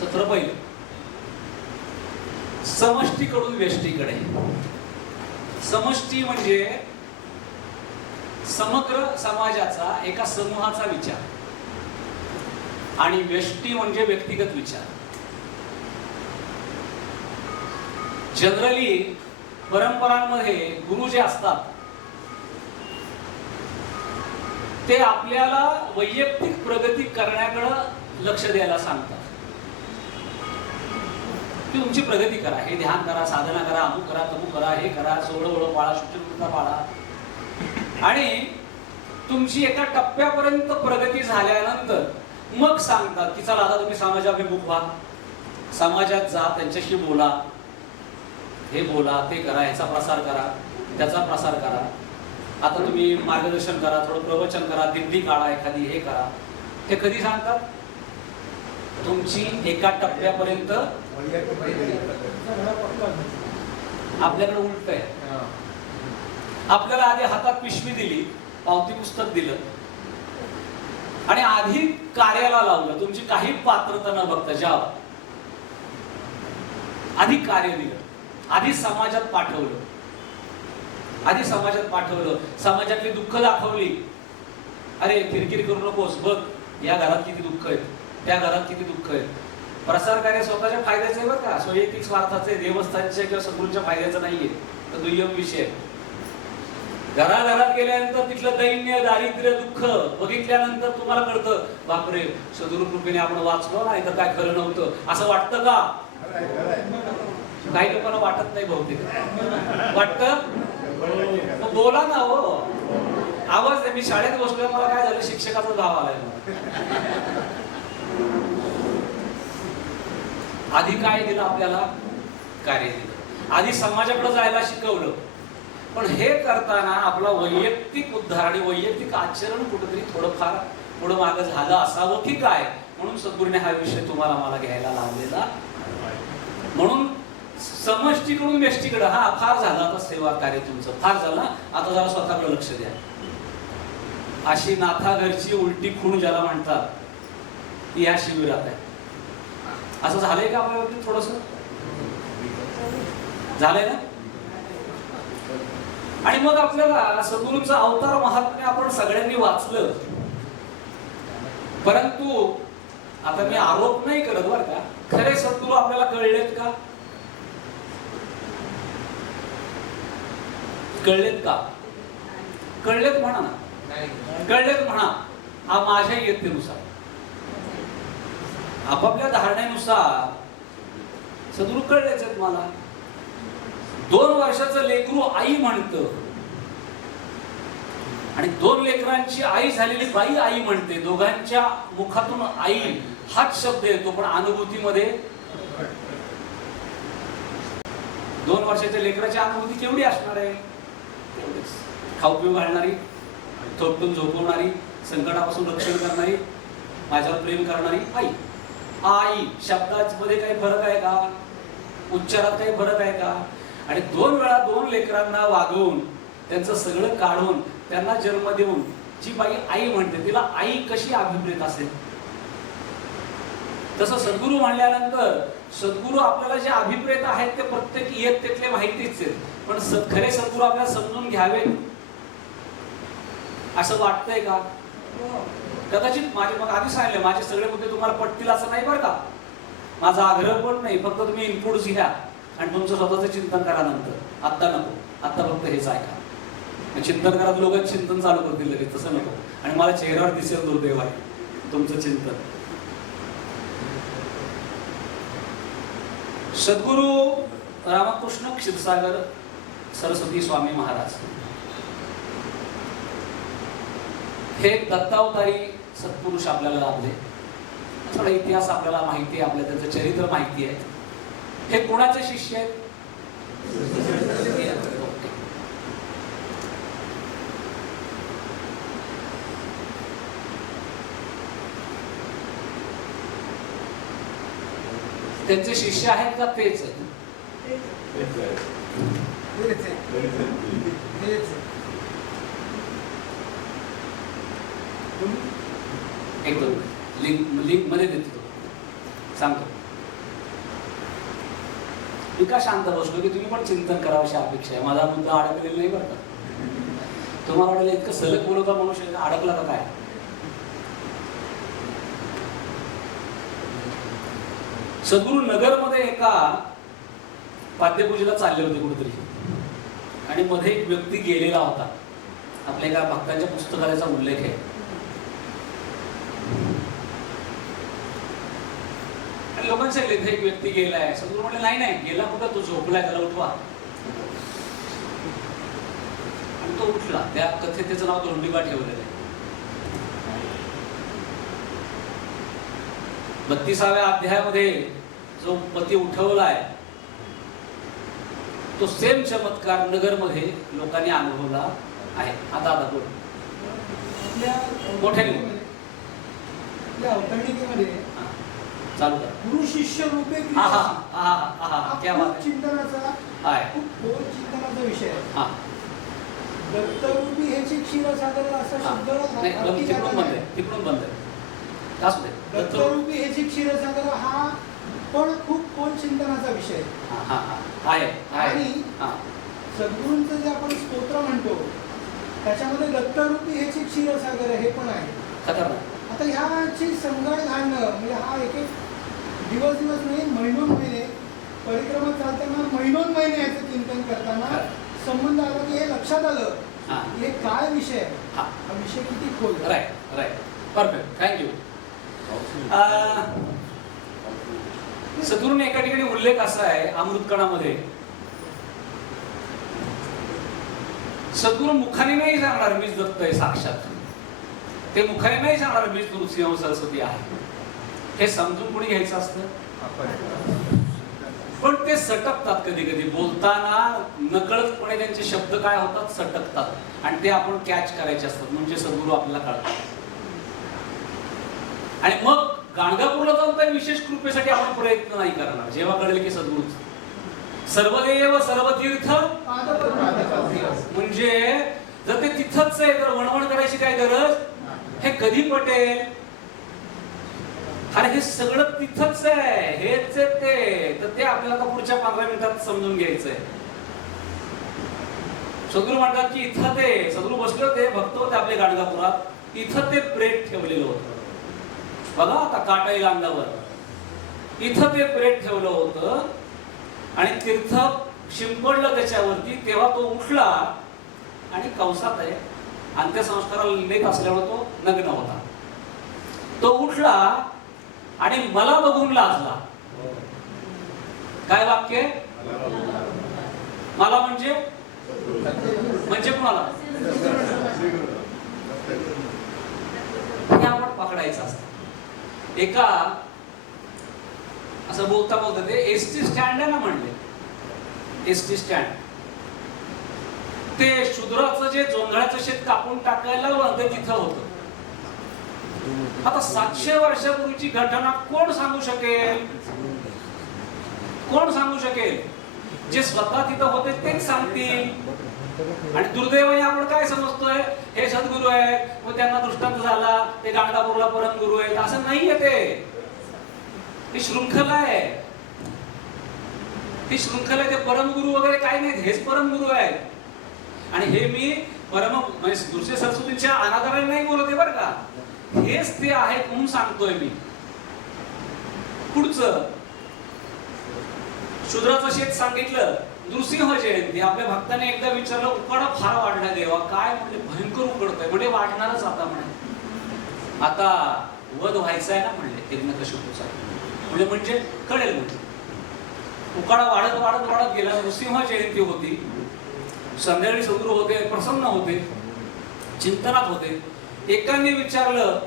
सत्र पहिलं, समष्टीकडून व्यष्टीकडे. समष्टी म्हणजे समग्र समाजाचा एका समूहाचा विचार आणि व्यष्टी म्हणजे व्यक्तिगत विचार. जनरली परंपरांमध्ये गुरु जे असतात ते आपल्याला वैयक्तिक प्रगती करण्याकडे लक्ष द्यायला सांगतात की तुमची प्रगती करा, हे ध्यान करा, साधना करा, अमुक करा, तमुक करा, हे करा, सोहळं पाळा, शुचिर्भूतता पाळा. आणि तुमची एका टप्प्यापर्यंत प्रगती झाल्यानंतर मग सांगतात की चला आता तुम्ही समाजाभिमुख व्हा, समाजात जा, त्यांच्याशी बोला, हे बोला, ते करा, ह्याचा प्रसार करा, त्याचा प्रसार करा, आता तुम्ही मार्गदर्शन करा, थोडं प्रवचन करा, दिंडी काढा एखादी, हे करा. हे कधी सांगतात? तुमची एका टप्प्यापर्यंत. आपल्याकडे उलट आहे. आपल्याला आधी हातात पिशवी दिली, पावती पुस्तक दिलं आणि आधी कार्याला लावलं. तुमची काही पात्रता न बघता जावा, आधी कार्य दिलं, आधी समाजात पाठवलं, समाजातली दुःख दाखवली. अरे किरकिर करू नकोस, बघ या घरात किती दुःख आहेत, त्या घरात किती दुःख आहेत. प्रसार कार्य स्वतःच्या फायद्याचं आहे बरं का, वैयक्तिक स्वार्थाचे, देवस्थानच्या किंवा सद्गुरूंच्या फायद्याचं नाहीये, तर दुय्यम विषय. घराघरात गेल्यानंतर तिथलं दैन्य, दारिद्र्य, दुःख बघितल्यानंतर तुम्हाला कळतं, बापरे सद्गुरू कृपेने आपण वाचलो, नाही तर काय खरं नव्हतं असं वाटतं का? काही लोकांना वाटत नाही, बहुतेक वाटतं. बोला ना हो, आवाज दे. मी शाळेत बसलोय, मला काय झालं, शिक्षकाचा भाव आलाय मला. आधी काय दिलं आपल्याला? कार्य दिलं. आधी समाजाकडे जायला शिकवलं. पण हे करताना आपला वैयक्तिक उद्धार आणि वैयक्तिक आचरण कुठेतरी थोडंफार पुढं मागं झालं असावं की काय, म्हणून सद्गुरूने हा विषय तुम्हाला मला घ्यायला लावलेला. म्हणून समष्टीकडून व्यष्टीकडे, हा फार झालं आता सेवा कार्य तुमचं, फार झालं, आता जरा स्वतःकडे लक्ष द्या. अशी नाथा घरची उलटी खूण ज्याला म्हणतात या शिबिरात आहे. असं झालंय का आपल्या बाबतीत? थोडस झालंय ना. आणि मग आपल्याला सद्गुरूंचं अवतार महात्म्य आपण सगळ्यांनी वाचलं, परंतु आता मी आरोप नाही करत बरं का, खरे सद्गुरू आपल्याला कळलेत का? कळलेत का? कळलेत म्हणा ना, कळलेत म्हणा. हा माझ्या इयत्तेनुसार, आपापल्या धारणेनुसार सद्गुरू कळलेच आहेत मला. 2 वर्षाचं लेकरू आई म्हणतं आणि 2 लेकरांची आई झालेली बाई आई म्हणते. दोघांच्या मुखातून आई हाच शब्द येतो, पण अनुभूतीमध्ये 2 वर्षाच्या लेकराची अनुभूती केवढी असणार आहे? खाऊ पिऊ घालणारी, थोपटून झोपवणारी, संकटापासून रक्षण करणारी, माझ्यावर प्रेम करणारी आई. आई शब्दामध्ये काही फरक आहे का? उच्चारात काही फरक आहे का? आणि 2 वेळा 2 लेकरांना वागवून, त्यांचं सगळं काढून, त्यांना जन्म देऊन जी बाई आई म्हणते, तिला आई कशी अभिप्रेत असेल? तसं सद्गुरू म्हणल्यानंतर सद्गुरू आपल्याला जे अभिप्रेत आहेत ते प्रत्येक इयत्तेतले माहितीच आहेत, पण खरे सद्गुरू आपल्याला समजून घ्यावे असं वाटतंय का? कदाचित माझे, मग आधी सांगितलं, माझे सगळे मुद्दे तुम्हाला पटतील असं नाही बरं का. माझा आग्रह पण नाही, फक्त तुम्ही इनपुट्स घ्या आणि तुमचं स्वतःचं चिंतन करा नंतर. आत्ता नको, आत्ता फक्त हेच ऐका. चिंतन करा, लोक चिंतन चालू करतील लगेच, तसं नको. आणि मला चेहऱ्यावर दिसेल दुर्दैव आहे तुमचं चिंतन. सद्गुरू रामकृष्ण क्षीरसागर सरस्वती स्वामी महाराज हे दत्तावतारी सत्पुरुष आपल्याला लाभले. थोडा इतिहास आपल्याला माहिती आहे, आपल्याला त्यांचं चरित्र माहिती आहे. हे कोणाचे शिष्य आहेत? त्यांचे शिष्य आहेत का? तेच आहेत. एकदम लिंक मध्ये देतो, सांगतो. मी का शांत बसलो की तुम्ही पण चिंतन करावं अशी अपेक्षा आहे. माझा मुद्दा अडकलेला नाही बरं का. तुम्हाला वाटलं इतकं सलग बोलवता मनुष्य अडकला का काय? सद्गुरू नगरमध्ये एका पाद्यपूजेला चालले होते कुठेतरी, आणि मध्ये एक व्यक्ती गेलेला होता. आपल्या एका भक्तांच्या पुस्तकाचा उल्लेख आहे. आणि लोकांचं इथे एक व्यक्ती गेलाय. सद्गुरू म्हटले नाही नाही गेला कुठं, तो झोपलाय, त्याला उठवा. आणि तो उठला. त्या कथेत त्याचं नाव धोंडिबा ठेवलेलं आहे. 32व्या अध्यायामध्ये जो पती उठवलाय तो सेम चमत्कार नगरमध्ये लोकांनी अनुभवला आहे. आता बोल मोठ्याने अवतरणिकेमध्ये चालू कर. गुरु शिष्य रूपे चिंतनाचा खूप खोल चिंतनाचा विषय आहे. दत्तरूपी ह्याची क्षीरसागर असा शब्द तिकडून बंद आहे. दत्तरूपी ह्याची क्षीरसागर हा पण खूप खोल चिंतनाचा विषय आहे. आणि सद्गुरूंचं जे आपण स्तोत्र म्हणतो त्याच्यामध्ये दत्तरूपी ह्याची क्षीरसागर हे पण आहे. आता ह्याची संगड घालणं म्हणजे हा एक एक दिवस नाही महिने परिक्रमा चालताना महिने याचं चिंतन करताना संबंध आला की हे लक्षात आलं हे काय विषय आहे. हा विषय किती खोल. Right perfect thank you. सद्गुरूने एका ठिकाणी उल्लेख असा आहे अमृतकणामध्ये, सद्गुरू मुखाने नाही सांगणार मीच दत्त आहे साक्षात. ते मुखाने नाही सांगणार मीच नृसिंह सरस्वती आहे. हे समजून कोणी घ्यायचं असतं. पण ते सटकतात कधी कधी बोलताना नकळतपणे त्यांचे शब्द काय होतात सटकतात आणि ते आपण कॅच करायचे असतात. म्हणजे सद्गुरू आपल्याला कळतात. आणि मग गाणगापूरला जाऊन काही विशेष कृपेसाठी आपण प्रयत्न नाही करणार. जेव्हा कळेल की सद्गुरू सर्वदेव सर्वतीर्थ म्हणजे जर ते तिथंच आहे तर वणवण करायची काय गरज. हे कधी पटेल. अरे हे सगळं तिथंच आहे, हेच आहे ते. तर ते आपल्याला पुढच्या 15 मिनिटात समजून घ्यायचंय. सद्गुरू म्हणतात की इथं ते सद्गुरू बसले होते, भक्त होते आपले गाणगापुरात. इथं ते प्रेत ठेवलेलं होतं बघा. आता काटाई अंगावर इथं ते प्रेत ठेवलं होतं आणि तीर्थ शिंपडलं त्याच्यावरती. तेव्हा तो उठला आणि कंसात आहे अंत्यसंस्काराला लेख असल्यामुळे तो नग्न होता. तो उठला आणि मला बघून लाजला. काय वाक्य? मला म्हणजे कोणाला हे आपण पकडायचं असतं. एका असं बोलता ते एसटी स्टँड आहे ना म्हणले. एसटी स्टँड ते शूद्राचं जे जोंधळ्याचं शेत कापून टाकायला लागलं ते तिथं होतं. आता 700 वर्षापूर्वीची घटना कोण सांगू शकेल. कोण सांगू शकेल. जे स्वतः तिथं होते तेच सांगतील. आणि दुर्दैवाने आपण काय समजतोय हे सद्गुरू आहेत मग त्यांना दृष्टांत झाला ते गाणगापूरला परम गुरु आहेत. असं नाहीये. ती शृंखला आहे. ती शृंखला आहे. ते परमगुरु वगैरे काही नाहीत. हेच परमगुरु आहेत. आणि हे मी परम म्हणजे दुसऱ्या सरस्वतींच्या अनादराने नाही बोलते बरं का. हेच ते आहेत म्हणून सांगतोय मी. पुढचं शूद्राचं शेत सांगितलं. नृसिंह जयंती आपल्या भक्ताने एकदा विचारलं उकाडा फार वाढला देवा. काय म्हणजे भयंकर उकडतोय. म्हणजे वाढणारच आता म्हणे. आता वध व्हायचा आहे ना म्हणले हिरण्यकशिपूचा. म्हणजे कळेल म्हणजे उकाडा वाढत वाढत वाढत गेला. नृसिंह जयंती होती. संध्याकाळी सद्गुरू होते, प्रसन्न होते, चिंतनात होते. एकाने विचारलं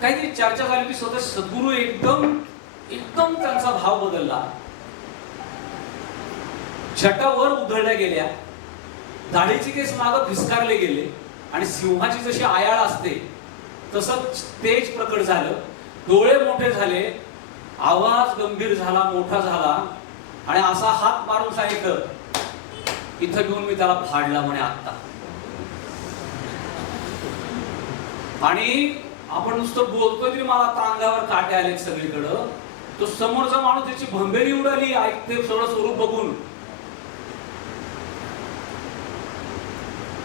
काहीतरी चर्चा झाली की स्वतः सद्गुरू एकदम त्यांचा भाव बदलला. छटा वर उधळल्या गेल्या, दाढीचे केस मागं फिसकारले गेले आणि सिंहाची जशी आयाळ असते तसं तेज प्रकट झालं. डोळे मोठे झाले, आवाज गंभीर झाला, मोठा झाला आणि असा हात मारून सांगितलं इथं घेऊन मी त्याला फाडला म्हणे आत्ता. आणि आपण नुसतं बोलतोय तरी मला आता अंगावर काटे आले सगळीकडं. तो समोरचा माणूस त्याची भंबेरी उडाली ऐकते सगळं स्वरूप बघून.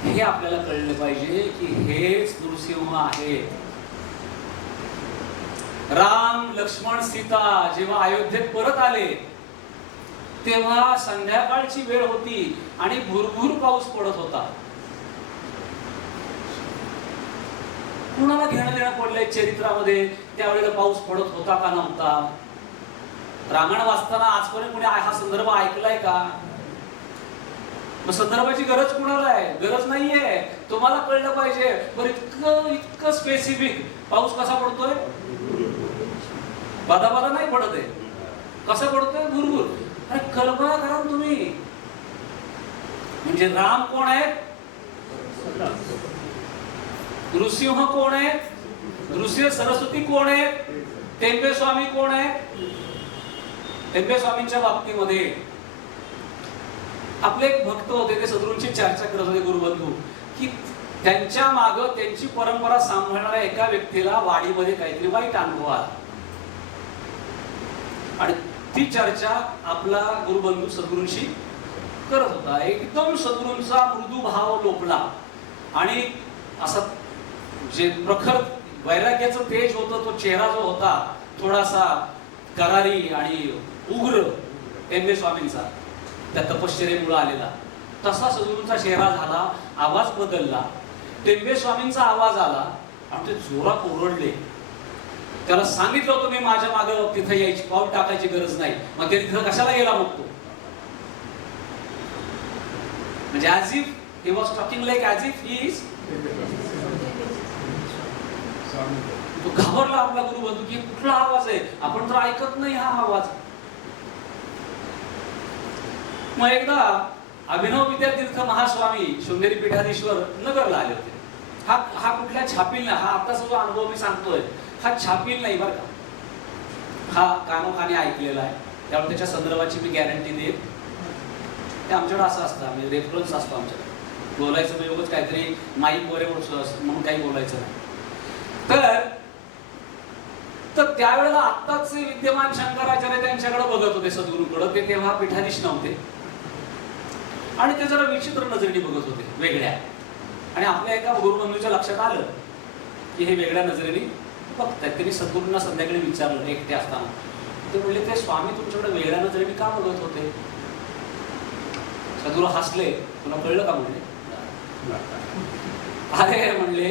हे आपल्याला कळलं पाहिजे की हेच नृसिंह आहेत. राम लक्ष्मण सीता जेव्हा अयोध्येत परत आले तेव्हा संध्याकाळची वेळ होती आणि भुरभुर पाऊस पडत होता. कुणाला घेणं देणं पडलंय चरित्रामध्ये त्यावेळेला पाऊस पडत होता का नव्हता? रामायण वाचताना आजपर्यंत कुणी हा संदर्भ ऐकलाय का? मग संदर्भाची गरज कुणाला आहे? गरज नाहीये. तुम्हाला कळलं पाहिजे. पण इतकं स्पेसिफिक पाऊस कसा पडतोय? बाधा बाधा नाही पडत आहे. कसा पडतोय? भुरभुर. अरे कल्पना करा तुम्ही. म्हणजे राम कोण आहेत? नृसिंह कोण आहेत? नृसिंह सरस्वती कोण आहेत? टेंबे स्वामी कोण आहेत? टेंबे स्वामींच्या बाबतीमध्ये आपले एक भक्त होते, ते सद्गुरूंची चर्चा करत होते गुरुबंधू, की त्यांच्या माग त्यांची परंपरा सांभाळणाऱ्या एका व्यक्तीला वाडीमध्ये काहीतरी वाईट अनुभव आला आणि ती चर्चा आपला गुरुबंधू सद्गुरूंशी करत होता. एकदम सद्गुरूंचा मृदू भाव लोपला आणि असा जे प्रखर वैराग्याचं तेज होतं, तो चेहरा जो होता थोडासा करारी आणि उग्र टेंबे स्वामींचा त्या तपश्चर्येमुळे आलेला, तसा सद्गुरूंचा चेहरा झाला. आवाज बदलला. टेंबे स्वामींचा आवाज आला आणि ते जोरात ओरडले. त्याला सांगितलं होतं मी माझ्या मागे तिथे यायची, पाऊल टाकायची गरज नाही. मग ते तिथं कशाला गेला मग तो? म्हणजे as if he was talking like as if he is. तो घाबरला आपला गुरुबंधू की कुठला आवाज आहे, आपण तर ऐकत नाही हा आवाज. मग एकदा अभिनव विद्यातीर्थ महास्वामी शृंगेरी पीठाधीश्वर नगरला आले होते. हा कुठल्या छापील नाही, हा आताचा जो अनुभव मी सांगतोय हा छापील नाही बरं का, हा कानोखाने ऐकलेला आहे. त्यामुळे त्याच्या संदर्भाची मी गॅरंटी देईन. ते आमच्याकडे असं असतं, म्हणजे रेफरन्स असतो आमच्याकडे. बोलायचं प्रयोगच काहीतरी माईक वगैरे म्हणून काही बोलायचं नाही. तर त्यावेळेला आत्ताच विद्यमान शंकराचार्य त्यांच्याकडे बघत होते सद्गुरूंकडे. ते तेव्हा पीठाधीश नव्हते आणि ते जरा विचित्र नजरेने बघत होते, वेगळ्या. आणि आपल्या एका गुरुबंधूच्या लक्षात आलं की हे वेगळ्या नजरेने बघतायत. त्यांनी सद्गुरूंना संध्याकाळी विचारलं एकटे असताना. ते म्हणले ते स्वामी तुमच्याकडे वेगळ्या नजरेने का बघत होते? सद्गुरू हसले. तुला कळलं का? म्हणले अरे म्हणले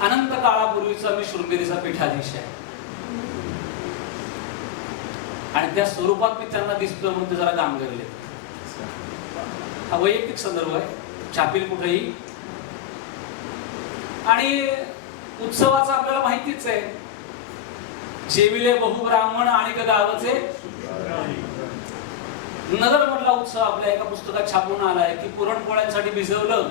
अनंत काळापूर्वीचा मी शृंगेरीचा पीठाधीश आहे आणि त्या स्वरूपात मी त्यांना दिसतो म्हणून ते जरा गांभीर्य. हा वैयक्तिक संदर्भ आहे, छापील कुठेही. आणि उत्सवाचा आपल्याला माहितीच आहे. जेविले बहुब्राह्मण आणि गावचे नगर मधला उत्सव आपल्या एका पुस्तकात छापून आलाय की पुरणपोळ्यांसाठी भिजवलं.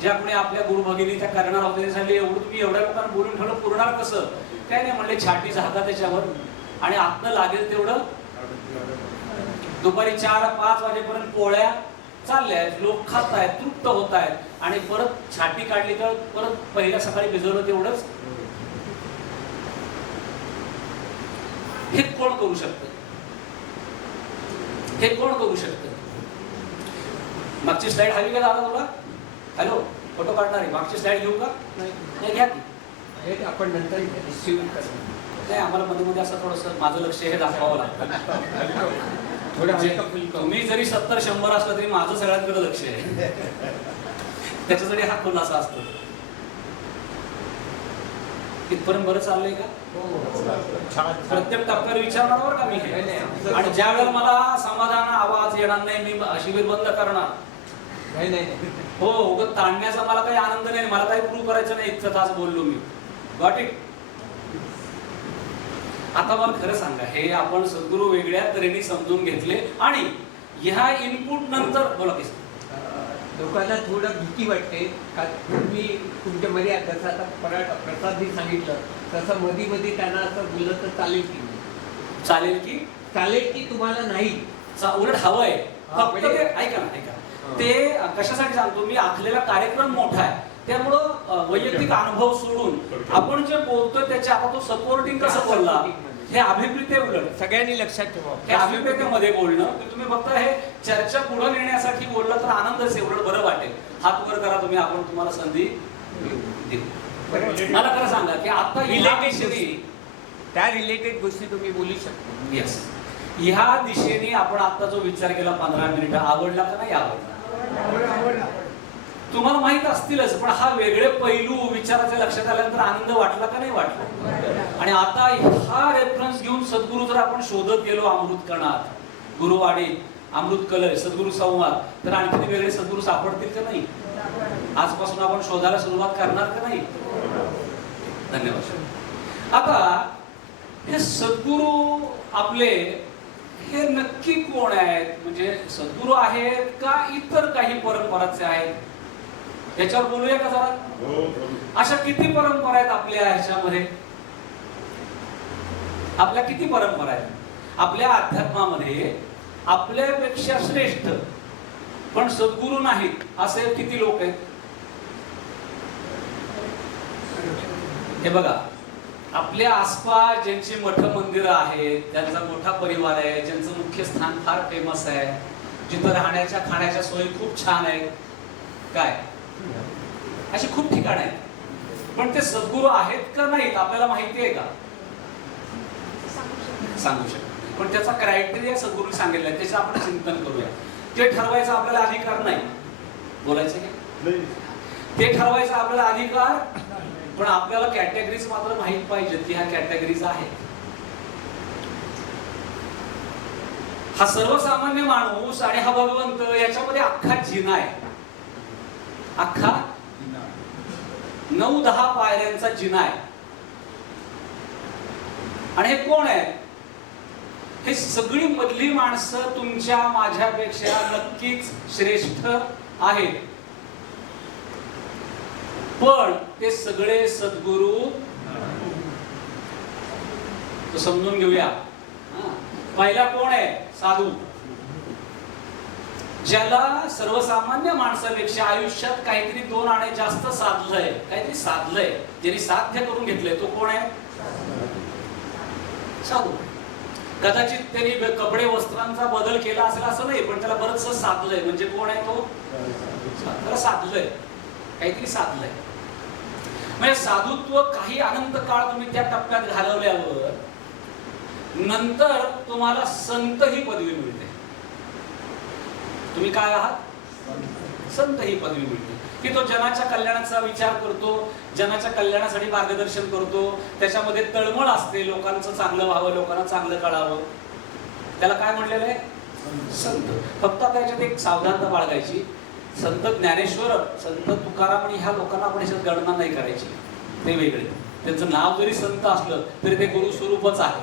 ज्या कोणी आपल्या गुरु भगिनी त्या करणार होते त्यासाठी एवढं तुम्ही एवढ्या लोकांना बोलून ठेवलं, पुरणार कसं? काय नाही म्हणले, छाटी झाका त्याच्यावर आणि आतनं लागेल तेवढं. दुपारी 4-5 वाजेपर्यंत पोळ्या चालल्या आहेत, लोक खात आहेत, तृप्त होत आहेत आणि परत छाटी काढली तर परत पहिल्या सकाळी भिजवलं तेवढंच. हे कोण करू शकतं? हे कोण करू शकतं? मागची स्लाइड हवी का दादा तुला? हॅलो, फोटो काढणार आहे. मागची स्लाइड घेऊ का? नाही घ्या की आपण नंतर रिसीव्ह करू. नाही, आम्हाला मध्ये मध्ये असं थोडंसं माझं लक्ष हे दाखवावं लागतं. तुम्ही जरी 70-100 असलं तरी माझं सगळ्यांकडे लक्ष आहे. त्याच्यासाठी हा खुलासा असतो. इथपर्यंत बरं चाललंय का? प्रत्येक टप्प्यावर विचारणार बरं का मी हे. आणि ज्या वेळेला मला समाधान आवाज येणार नाही मी शिबिर बंद करणार. हो, उगाच ताणण्याचा मला काही आनंद नाही, मला काही प्रूव्ह करायचं नाही. इतकं तास बोललो मी. Got it? आता मला खरं सांगा, हे आपण सद्गुरू वेगळ्या तऱ्हेने समजून घेतले आणि ह्या इनपुट नंतर बोला की लोकांना थोडं भीती वाटते का तुम्ही तुमच्या मध्ये जसं आता प्रसादनी सांगितलं तसं मध्ये मध्ये त्यांना असं बोललं तर चालेल की? चालेल की तुम्हाला नाही? उलट हवंय. फक्त ते ऐका ना, ते कशासाठी सांगतो मी, आखलेला कार्यक्रम मोठा आहे त्यामुळं वैयक्तिक अनुभव सोडून आपण जे बोलतोय त्याच्या आता तो सपोर्टिंग कसं बोलला हे अभिप्रेत आहे उलट. सगळ्यांनी लक्षात ठेवा. हे अभिप्रेतेमध्ये बोलणं की तुम्ही फक्त हे चर्चा पुढे नेण्यासाठी बोललं तर आनंदच आहे, उलट बरं वाटेल. हात वर करा तुम्ही, आपण तुम्हाला संधी देऊ. मला खरं सांगा की आता ह्या दिशेने, त्या रिलेटेड गोष्टी तुम्ही बोलू शकता. येस, ह्या दिशेने आपण आता जो विचार केला 15 मिनिटं, आवडला का नाही आवडला? तुम्हाला माहित असतीलच, पण हा वेगळे पैलू विचाराच्या लक्षात आल्यानंतर आनंद वाटला का नाही वाटला? आणि आता हा रेफरन्स घेऊन सद्गुरू जर आपण शोधत गेलो अमृत कणात, गुरुवाडी, अमृत कलश, सद्गुरू संवाद, तर आणखी वेगळे सद्गुरू सापडतील का नाही? आजपासून आपण शोधायला सुरुवात करणार का नाही? धन्यवाद. आता हे सद्गुरू आपले हे नक्की कोण आहेत? म्हणजे सद्गुरू आहेत का इतर काही परंपराचे आहेत? याच्यावर बोलूया का जरा? अशा किती परंपरा आहेत आपल्या ह्याच्यामध्ये? आपल्या किती परंपरा आहेत? आपल्या अध्यात्मामध्ये आपल्यापेक्षा श्रेष्ठ पण सद्गुरू नाहीत असे किती लोक आहेत? हे बघा, आपल्या आसपास ज्यांची मठ मंदिरं आहेत, ज्यांचा मोठा परिवार आहे, ज्यांचं मुख्य स्थान फार फेमस आहे, जिथं राहण्याच्या खाण्याच्या सोयी खूप छान आहेत, काय अशी खूप ठिकाणं आहेत. पण ते सद्गुरू आहेत का नाहीत आपल्याला माहिती आहे का? सांगू शकतो. पण त्याचा क्रायटेरिया सद्गुरूंनी सांगितलाय, त्याचं आपण चिंतन करूया. ते ठरवायचा आपल्याला अधिकार नाही. बोलायचं की ते ठरवायचा आपल्याला अधिकार, पण आपल्याला कॅटेगरीज मात्र माहित पाहिजेत की ह्या कॅटेगरीज आहेत. हा सर्वसामान्य माणूस आणि हा भगवंत याच्यामध्ये अख्खा जिना आहे. अख्खा 9-10 पायऱ्यांचा जिना आहे. आणि हे कोण आहे? हे सगळी मधली माणसं तुमच्या माझ्यापेक्षा नक्कीच श्रेष्ठ आहेत, पण ते सगळे सद्गुरू तो समजून घेऊया. पहिला कोण आहे? साधू. ज्याला सर्वसामान्य माणसापेक्षा आयुष्यात काहीतरी 2 आणे जास्त साधलंय, काहीतरी साधलंय, ज्यांनी साध्य करून घेतलंय, तो कोण आहे? साधू. कदाचित त्यांनी कपडे वस्त्रांचा बदल केला असेल असं नाही, पण त्याला बरंचसं साधलंय. म्हणजे कोण आहे तो? त्याला साधलंय, काहीतरी साधलंय. म्हणजे साधुत्व काही अनंत काळ तुम्ही त्या टप्प्यात घालवल्यावर नंतर तुम्हाला संत ही पदवी मिळते. तुम्ही काय आहात? संत ही पदवी मिळते की तो जनाच्या कल्याणाचा विचार करतो, जनाच्या कल्याणासाठी मार्गदर्शन करतो, त्याच्यामध्ये तळमळ असते, लोकांचं चांगलं व्हावं, लोकांना चांगलं कळावं. त्याला काय म्हणलेलं आहे? संत. फक्त त्याच्यात एक सावधानता बाळगायची. संत ज्ञानेश्वर, संत तुकाराम आणि ह्या लोकांना आपण याच्यात गणना नाही करायची, ते वेगळे. त्यांचं नाव जरी संत असलं तरी ते गुरु स्वरूपच आहे.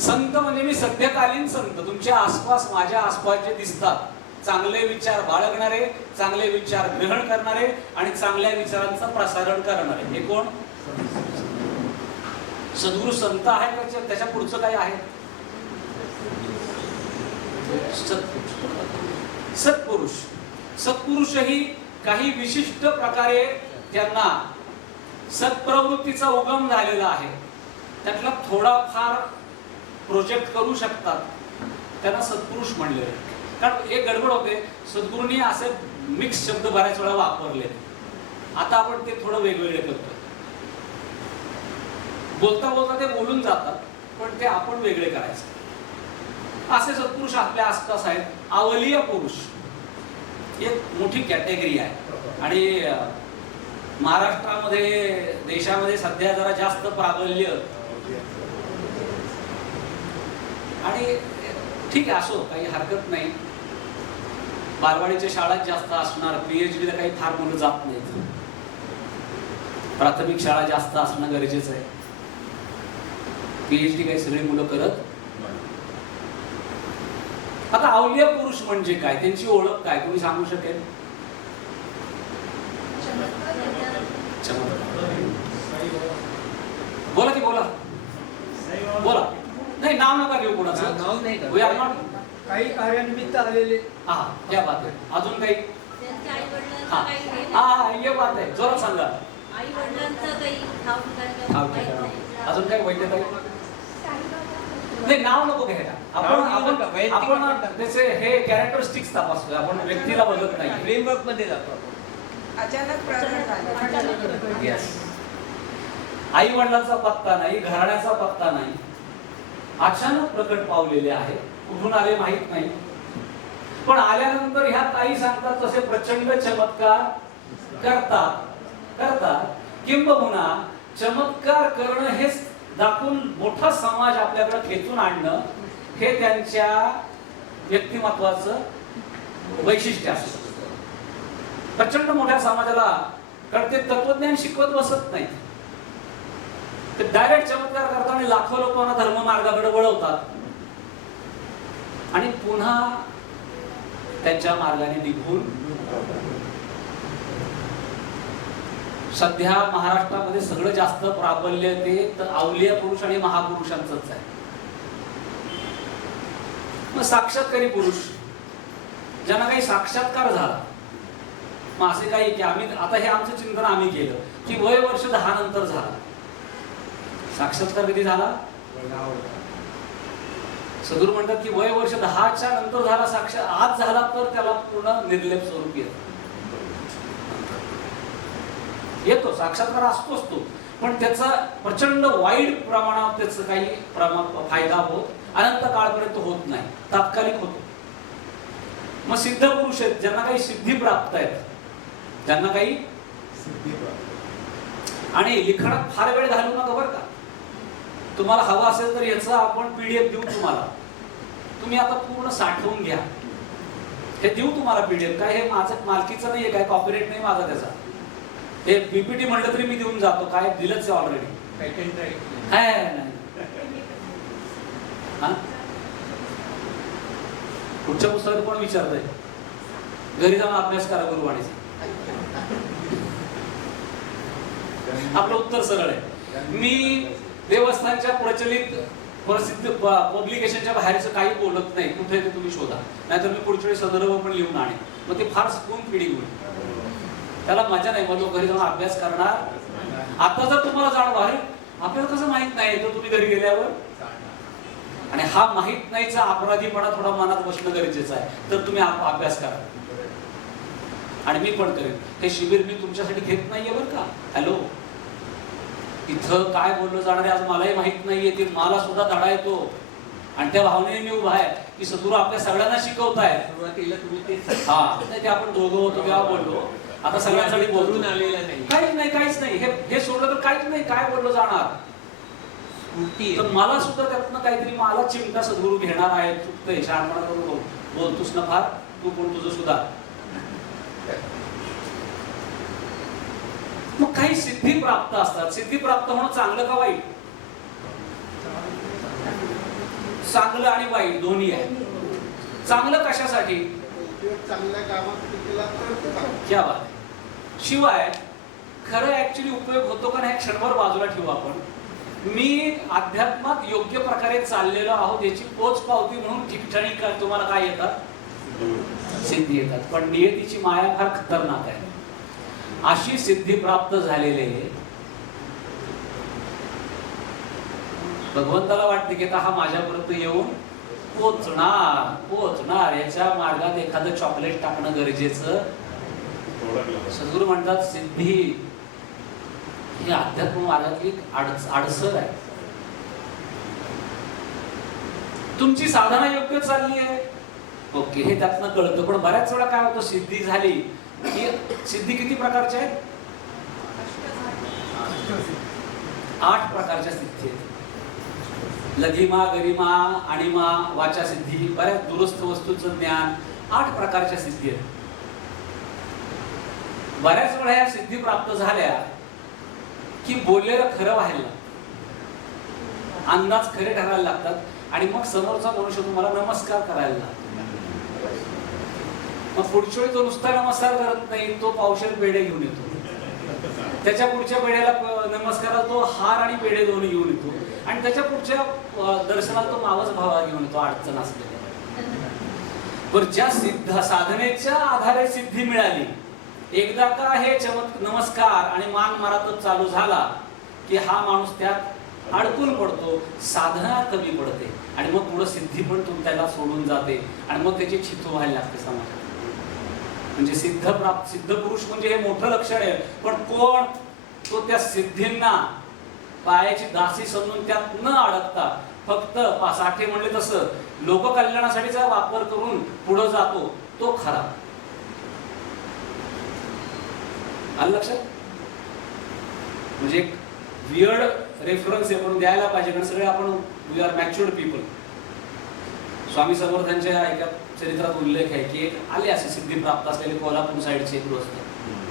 संत म्हणजे मी सध्याकालीन संत, तुमच्या आसपास, माझ्या आसपास जे दिसतात, चांगले विचार बाळगणारे, चांगले विचार ग्रहण करणारे आणि चांगल्या विचारांचं प्रसारण करणारे, हे कोण? सद्गुरू संत आहे का? त्याच्या पुढचं काय आहे? सत्पुरुष. सत्पुरुषही काही विशिष्ट प्रकारे त्यांना सत्प्रवृत्तीचा उगम झालेला आहे, त्यातला थोडाफार प्रोजेक्ट करू शकतात, त्यांना सत्पुरुष म्हणले. कारण एक गडबड होते, सद्गुरूंनी असे मिक्स शब्द बऱ्याच वेळा वापरले. आता आपण ते थोडं वेगवेगळे करतो. बोलता बोलता ते बोलून जातात, पण ते आपण वेगळे करायचे. असे सत्पुरुष आपल्या आसपास आहेत. अवलिया पुरुष एक मोठी कॅटेगरी आहे आणि महाराष्ट्रामध्ये, देशामध्ये सध्या जरा जास्त प्राबल्य. आणि ठीक आहे, असो, काही हरकत नाही. बालवाडीच्या शाळात जास्त असणार, PhD ला काही फार मुलं जात नाहीत. प्राथमिक शाळा जास्त असणं गरजेचं आहे. PhD काही सगळी मुलं करत. आता अवलिया पुरुष म्हणजे काय? त्यांची ओळख काय? तुम्ही सांगू शकेल? बोला की बोला बोला. नाही, नाव नका घेऊ कोणाचं. नाव नाही का? We are not. काही कार्यानिमित्त आलेले. हा, क्या बात आहे. अजून काही? त्यांच्या हा हा, ये बात आहे. जोरात सांगा. आई वडिलांचं काही ठाव ठिकाणी अजून काही वैद्य काही? नाही, नाव नको घ्यायला. नाव घेऊ नका, आपण वैयक्तिक आपण आपण त्याचे हे कॅरेक्टरिस्टिक्स तपासतोय, आपण व्यक्तीला बघत नाही. फ्रेमवर्क मध्ये जातो आपण. अचानक प्रकट झालं. Yes. आई वडिलांचा पत्ता नाही, घराण्याचा पत्ता नाही, अचानक प्रकट पावलेले आहे, कुठून आले माहित नाही. पण आल्यानंतर ह्या ताई सांगतात तसे प्रचंड चमत्कार करतात. किंबहुना चमत्कार करणं हेच दाखवून मोठा समाज आपल्याकडे खेचून आणणं हे त्यांच्या व्यक्तिमत्वाचं वैशिष्ट्य असतं. प्रचंड मोठ्या समाजाला कारण ते तत्वज्ञान शिकवत बसत नाही, ते डायरेक्ट चमत्कार करतात आणि लाखो लोकांना धर्म मार्गाकडे वळवतात आणि पुन्हा त्यांच्या मार्गाने निघून. सध्या महाराष्ट्रामध्ये सगळं जास्त प्राबल्य ते अवलिया पुरुष आणि महापुरुषांचंच आहे. मग साक्षात्कारी पुरुष ज्यांना काही साक्षात्कार झाला, मग असे काही की आम्ही आता हे आमचं चिंतन आम्ही केलं की वय वर्ष 10 नंतर झाला साक्षात्कार. कधी झाला? सद्गुरू म्हणतात की वय वर्ष 10च्या नंतर झाला साक्षात, आज झाला तर त्याला पूर्ण निर्लेप स्वरूप येतो. साक्षात्कार असतोच तो, पण त्याचा प्रचंड वाईट प्रमाणात त्याचं काही फायदा होत अनंत काळपर्यंत होत नाही, तात्कालिक होतो. मग सिद्ध पुरुष आहेत ज्यांना काही सिद्धी प्राप्त आहेत, ज्यांना काही आणि लिखाणात फार वेळ घालू नका बरं का. तुम्हाला हवा असेल तर याचा आपण PDF देऊ तुम्हाला, तुम्ही आता पूर्ण साठवून घ्या. हे देऊ तुम्हाला PDF. काय हे माझं मालकीचं नाहीये, काय कॉपीराइट नाही माझा त्याचा. हे PPT म्हणलं तरी मी देऊन जातो, काय दिलंच आहे ऑलरेडी. पेटंट राईट नाही. पुढच्या पुस्तकात कोण विचारतंय? घरी जाऊन अभ्यास करा गुरुवाणीचा. आपलं उत्तर सरळ आहे. मी देवस्थानच्या प्रचलित प्रसिद्ध पब्लिकेशनच्या बाहेरचं काही बोलत नाही. कुठे ते तुम्ही शोधा, नाहीतर मी पुढच्या वेळी संदर्भ पण लिहून आणेन. मग ते फार स्पून फिडिंग होईल, त्याला मजा नाही. मग लोक घरी जाऊन अभ्यास करणार. आता जर तुम्हाला जाणवं अरे आपल्याला कसं माहित नाही, तर तुम्ही घरी गेल्यावर आणि हा माहित नाहीचा अपराधीपणा थोडा मनात बसणं गरजेचं आहे. तर तुम्ही अभ्यास करा आणि मी पण करेन. हे शिबिर मी तुमच्यासाठी घेत नाहीये बरं का. हॅलो, इथं काय बोललं जाणार आहे आज मलाही माहित नाहीये, ते मला सुद्धा धडा येतो आणि त्या भावनेने मी उभा आहे की सद्गुरू आपल्या सगळ्यांना शिकवताय. सुरुवातीला तुम्ही ते ते आपण दोघं होतो तेव्हा बोललो, आता सगळ्यांसाठी बोलून आलेला नाही. काहीच नाही. हे सोडलं तर काहीच नाही. काय बोललं जाणार? तर मला सुद्धा त्यातनं काहीतरी मला चिमटा सद्गुरू घेणार आहे. चुकतंय, शहाणपणा करून बोलतोस ना फार, तू पण तुझं सुद्धा. मग काही सिद्धी प्राप्त असतात. सिद्धी प्राप्त होणं चांगलं का वाईट? चांगलं आणि वाईट दोन्ही आहे. चांगलं कशासाठी? चांगल्या कामात क्या बात आहे. शिवाय खरं ऍक्च्युली उपयोग होतो का नाही क्षणभर बाजूला ठेवू आपण. मी अध्यात्मात योग्य प्रकारे चाललेलो आहोत याची पोच पावती म्हणून ठिकठिकाणी तुम्हाला काय येतात? सिद्धी येतात. पण नियतीची माया फार खतरनाक आहे. अशी सिद्धी प्राप्त झालेले भगवंताला वाटते की हा माझ्यापर्यंत येऊन पोचणार याच्या मार्गात एखादं चॉकलेट टाकणं गरजेचं. सद्गुरू म्हणतात सिद्धी ही अध्यात्म मार्गातली अडसर आहे. तुमची साधना योग्य चालली आहे, ओके, हे त्यातनं कळतं. पण बऱ्याच वेळा काय होतं, सिद्धी झाली की सिद्धी किती प्रकारच्या आहेत? 8 प्रकारच्या सिद्धी आहेत. लघिमा, गरिमा, अणिमा, वाचा सिद्धी, बऱ्याच दुरस्थ वस्तूचं ज्ञान, 8 प्रकारच्या सिद्धी आहेत. बऱ्याच वेळा या सिद्धी प्राप्त झाल्या की बोललेलं खरं व्हायला, अंदाज खरे ठरायला लागतात आणि मग समोरचा मनुष्य तुम्हाला नमस्कार करायला लागतो. मग पुढच्या वेळी तो नुसता नमस्कार करत नाही, तो पावशेर पेढे घेऊन येतो. त्याच्या पुढच्या पेढ्याला नमस्काराला तो हार आणि पेढे दोन्ही घेऊन येतो आणि त्याच्या पुढच्या दर्शनाला तो मावस भावा घेऊन येतो अडचण असलेल्या. बरं, ज्या सिद्ध साधनेच्या आधारे सिद्धी मिळाली, एकदा का हे नमस्कार आणि मान मारातच चालू झाला की हा माणूस त्यात अडकून पडतो, साधना कमी पडते आणि मग पुढे सिद्धी पण त्याला सोडून जाते आणि मग त्याची चित्त व्हायला लागते समाजात. म्हणजे सिद्ध पुरुष म्हणजे हे मोठं लक्षण आहे. पण कोण? तो त्या सिद्धींना पायाची दासी समजून त्यात न अडकता फक्त साठे म्हणले तसं लोककल्याणासाठीचा वापर करून पुढे जातो, तो खरा. आलं लक्षात? म्हणजे एक वियर्ड रेफरन्स आहे म्हणून द्यायला पाहिजे, कारण सगळे आपण वी आर मॅच्युअर्ड पीपल. स्वामी समर्थांच्या एका चरित्रात उल्लेख आहे की आले असे सिद्धी प्राप्त असलेले कोल्हापूर साईडचे एक गृहस्थ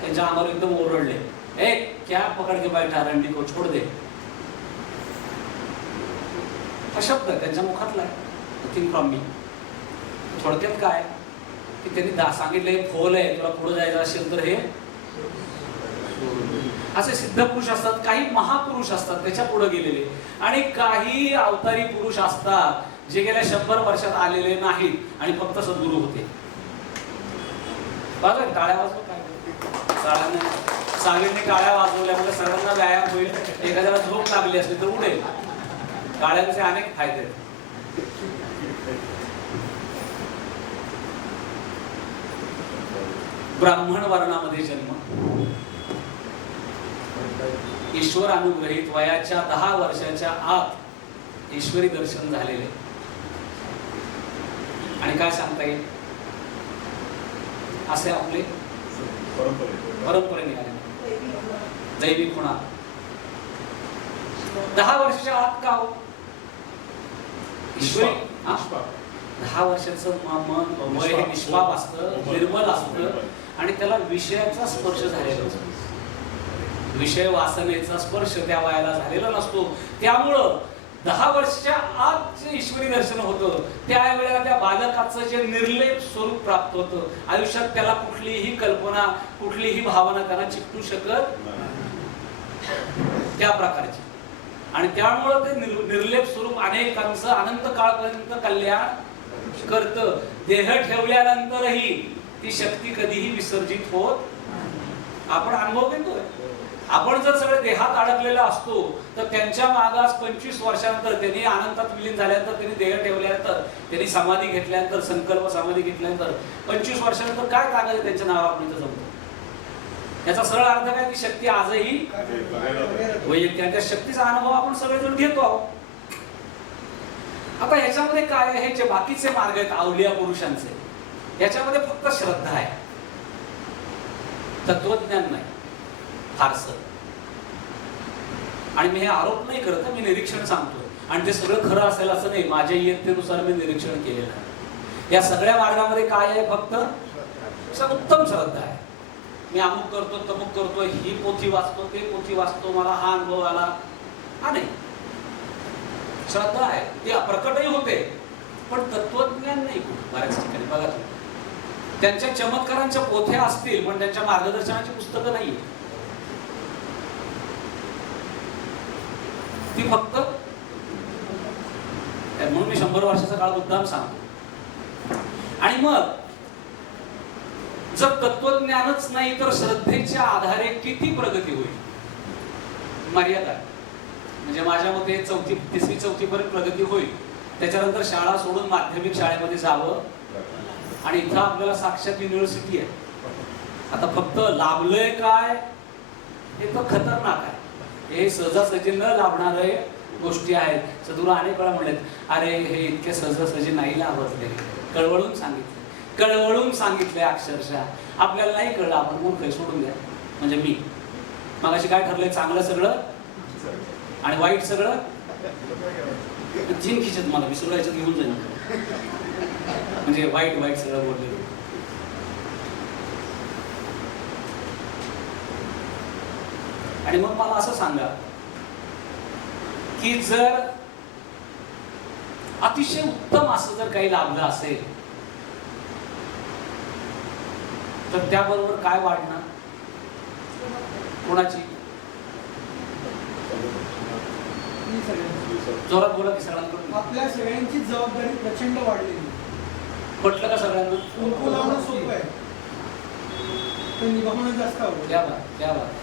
त्यांच्या अंगावर एकदम ओरडले, ए क्या पकड के बैठा रंडी को छोड दे. हा शब्द त्यांच्या मुखातला आहे, नथिंग फ्रॉम मी. थोडक्यात काय की त्यांनी सांगितले फोल आहे, तुला पुढे जायचं असेल तर हे असे सिद्ध पुरुष असतात. काही महापुरुष असतात त्याच्या पुढे गेलेले, आणि काही अवतारी पुरुष असतात जे गेल्या 100 वर्षात आलेले नाहीत आणि फक्त सद्गुरू होते. बघा टाळ्या वाजव, काय सागरने टाळ्या वाजवल्या म्हणजे सर्वांना व्यायाम होईल. एखाद्याला झोप लागली असली तर उडेल. टाळ्यांचे अनेक फायदे आहेत. ब्राह्मण वर्णामध्ये जन्म, ईश्वर अनुग्रहित, वयाच्या 10 वर्षाच्या आत ईश्वरी दर्शन झालेले. आणि काय सांगता येईल, असे आपले परंपरे निघाले दैवी खुणा. 10 वर्षाच्या आत का हो? ईश्वरी 10 वर्षाचं मन वय हे निष्पाप असतं, निर्मल असतं आणि त्याला विषयाचा स्पर्श झालेला असतो. विषय वासनेचा स्पर्श त्या वयाला झालेला नसतो. त्यामुळं 10 वर्षाच्या आत जे ईश्वरी दर्शन होतं त्यावेळेला त्या बालकाचं जे निर्लेप स्वरूप प्राप्त होतं. आयुष्यात त्याला कुठलीही कल्पना, कुठलीही भावना त्याला चिकटू शकत त्या प्रकारची. आणि त्यामुळं ते निर्लेप स्वरूप अनेकांचं अनंत काळपर्यंत कल्याण करतं. देह ठेवल्यानंतरही ती शक्ती कधीही विसर्जित होत. आपण अनुभव घेतोय. आपण जर सगळे देहात अडकलेला असतो तर त्यांच्या मागास 25 वर्षानंतर त्यांनी अनंतात विलीन झाल्यानंतर, त्यांनी देह ठेवल्यानंतर, त्यांनी समाधी घेतल्यानंतर, संकल्प समाधी घेतल्यानंतर 25 वर्षानंतर काय ताकद आहे त्यांच्या नावावर आपण इथं जमतो. याचा सरळ अर्थ काय की शक्ती आजही वैयक्तिक, त्या शक्तीचा अनुभव आपण सगळेजण घेतो आहोत. आता ह्याच्यामध्ये काय आहे, जे बाकीचे मार्ग आहेत अवलिया पुरुषांचे, याच्यामध्ये फक्त श्रद्धा आहे, तत्वज्ञान नाही फारसं. आणि मी हे आरोप नाही करत, मी निरीक्षण सांगतोय. आणि ते सगळं खरं असेल असं नाही, माझ्या इयत्तेनुसार मी निरीक्षण केलेलं आहे. या सगळ्या मार्गामध्ये काय आहे, फक्त उत्तम श्रद्धा आहे. मी अमुक करतो, तमुक करतो, ही पोथी वाचतो, ते पोथी वाचतो, मला हा अनुभव आला, हा नाही. श्रद्धा आहे, ती प्रकटही होते, पण तत्वज्ञान नाही. बऱ्याच ठिकाणी बघा तुम्ही, त्यांच्या चमत्कारांच्या पोथ्या असतील पण त्यांच्या मार्गदर्शनाची पुस्तकं नाहीये. ती फक्त, म्हणून मी 100 वर्षाचा काळ मुद्दाम सांगतो. आणि मग जर तत्वज्ञानच नाही तर श्रद्धेच्या आधारे किती प्रगती होईल? मर्यादा. म्हणजे माझ्या मते 3री 4थी पर्यंत प्रगती होईल. त्याच्यानंतर शाळा सोडून माध्यमिक शाळेमध्ये जावं आणि इथं आपल्याला साक्षात युनिव्हर्सिटी आहे. आता फक्त लाभलंय काय हे तर खतरनाक आहे. हे सहजासहजी न लाभणारे गोष्टी आहेत. सद्गुरू अनेक वेळा म्हणलेत, अरे हे इतके सहजासहजी नाही लाभतले. कळवळून सांगितले अक्षरशः. आपल्याला नाही कळलं, आपण मूर्ख सोडून द्या. म्हणजे मी मगाशी काय ठरलंय, चांगलं सगळं आणि वाईट सगळं जिन खिचत मला, मी सगळं याच्यात घेऊन जाईन. म्हणजे वाईट सगळं बोलले. आणि मग मला असं सांगा की जर अतिशय उत्तम असं जर काही लाभलं असेल तर त्याबरोबर काय वाढणार? कोणाची? जोरात बोला की सगळ्यांकडून. आपल्या सगळ्यांची जबाबदारी प्रचंड वाढलेली. पटलं का सगळ्यांना? कुंकू लावणं सोपं आहे, ते निभावणं जास्त आवडतं. क्या बात.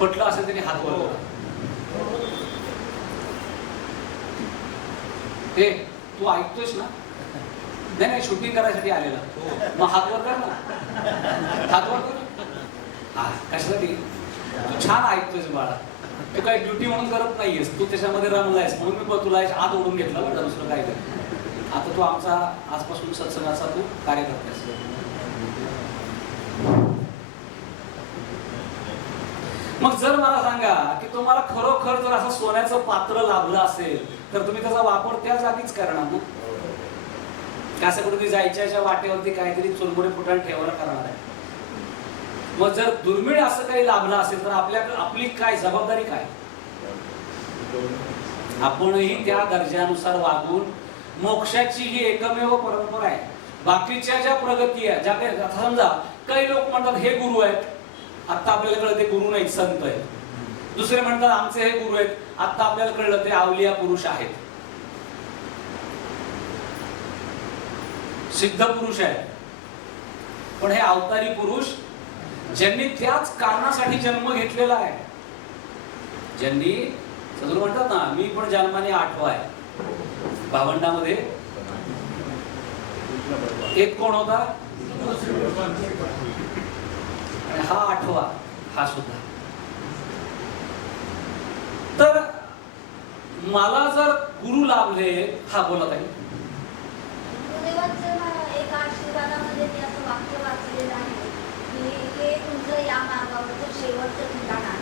पटलं असेल तरी हात वर करा. ते तू ऐकतोयस ना? नाही नाही, शूटिंग करायसाठी आलेला. मग हातवर कर ना, हातवर कर. हा, कशासाठी? तू छान ऐकतोयस बाळा. तू काही ड्युटी म्हणून करत नाहीयेस, तू त्याच्यामध्ये रमलायस म्हणून मी तुला आत ओढून घेतला बरं, दुसरं काय कर. आता तू आमचा आजपासून सत्संगाचा तू कार्यकर्ता आहेस. मग जर मला सांगा की तुम्हाला खरोखर जर असं सोन्याचं पात्र लाभलं असेल तर तुम्ही त्याचा वापर त्या जागीच करणार ना. असं कुठे जायच्या वाटेवरती काहीतरी चुरमुरे फुटाण ठेवायला करणार आहे. मग जर दुर्मिळ असं काही लाभलं असेल तर आपली काय जबाबदारी काय? आपणही त्या दर्जानुसार वागून मोक्षाची ही एकमेव परंपरा आहे. बाकीच्या ज्या प्रगती आहे, ज्या काही समजा काही लोक म्हणतात हे गुरु आहेत, आता आपल्याला कळलं ते गुरु नाहीत, संत आहेत. दुसरे म्हणतात आमचे हे गुरु आहेत, आता आपल्याला कळलं ते अवलिया पुरुष आहेत, सिद्ध पुरुष आहेत. पण हे अवतारी पुरुष ज्यांनी त्याच कारणासाठी जन्म घेतलेला आहे, ज्यांनी सदुर म्हणतात ना, मी पण जन्माने 8वा आहे. भावंडामध्ये एक कोण होता आणि हा 8वा, हा सुद्धा. तर मला जर गुरु लाभले, हा बोलत आहे. एका आशीर्वादामध्ये ते असं वाक्य वाचलेलं आहे की हे तुमचं या मार्गावरचं शेवटचं ठिकाण आहे.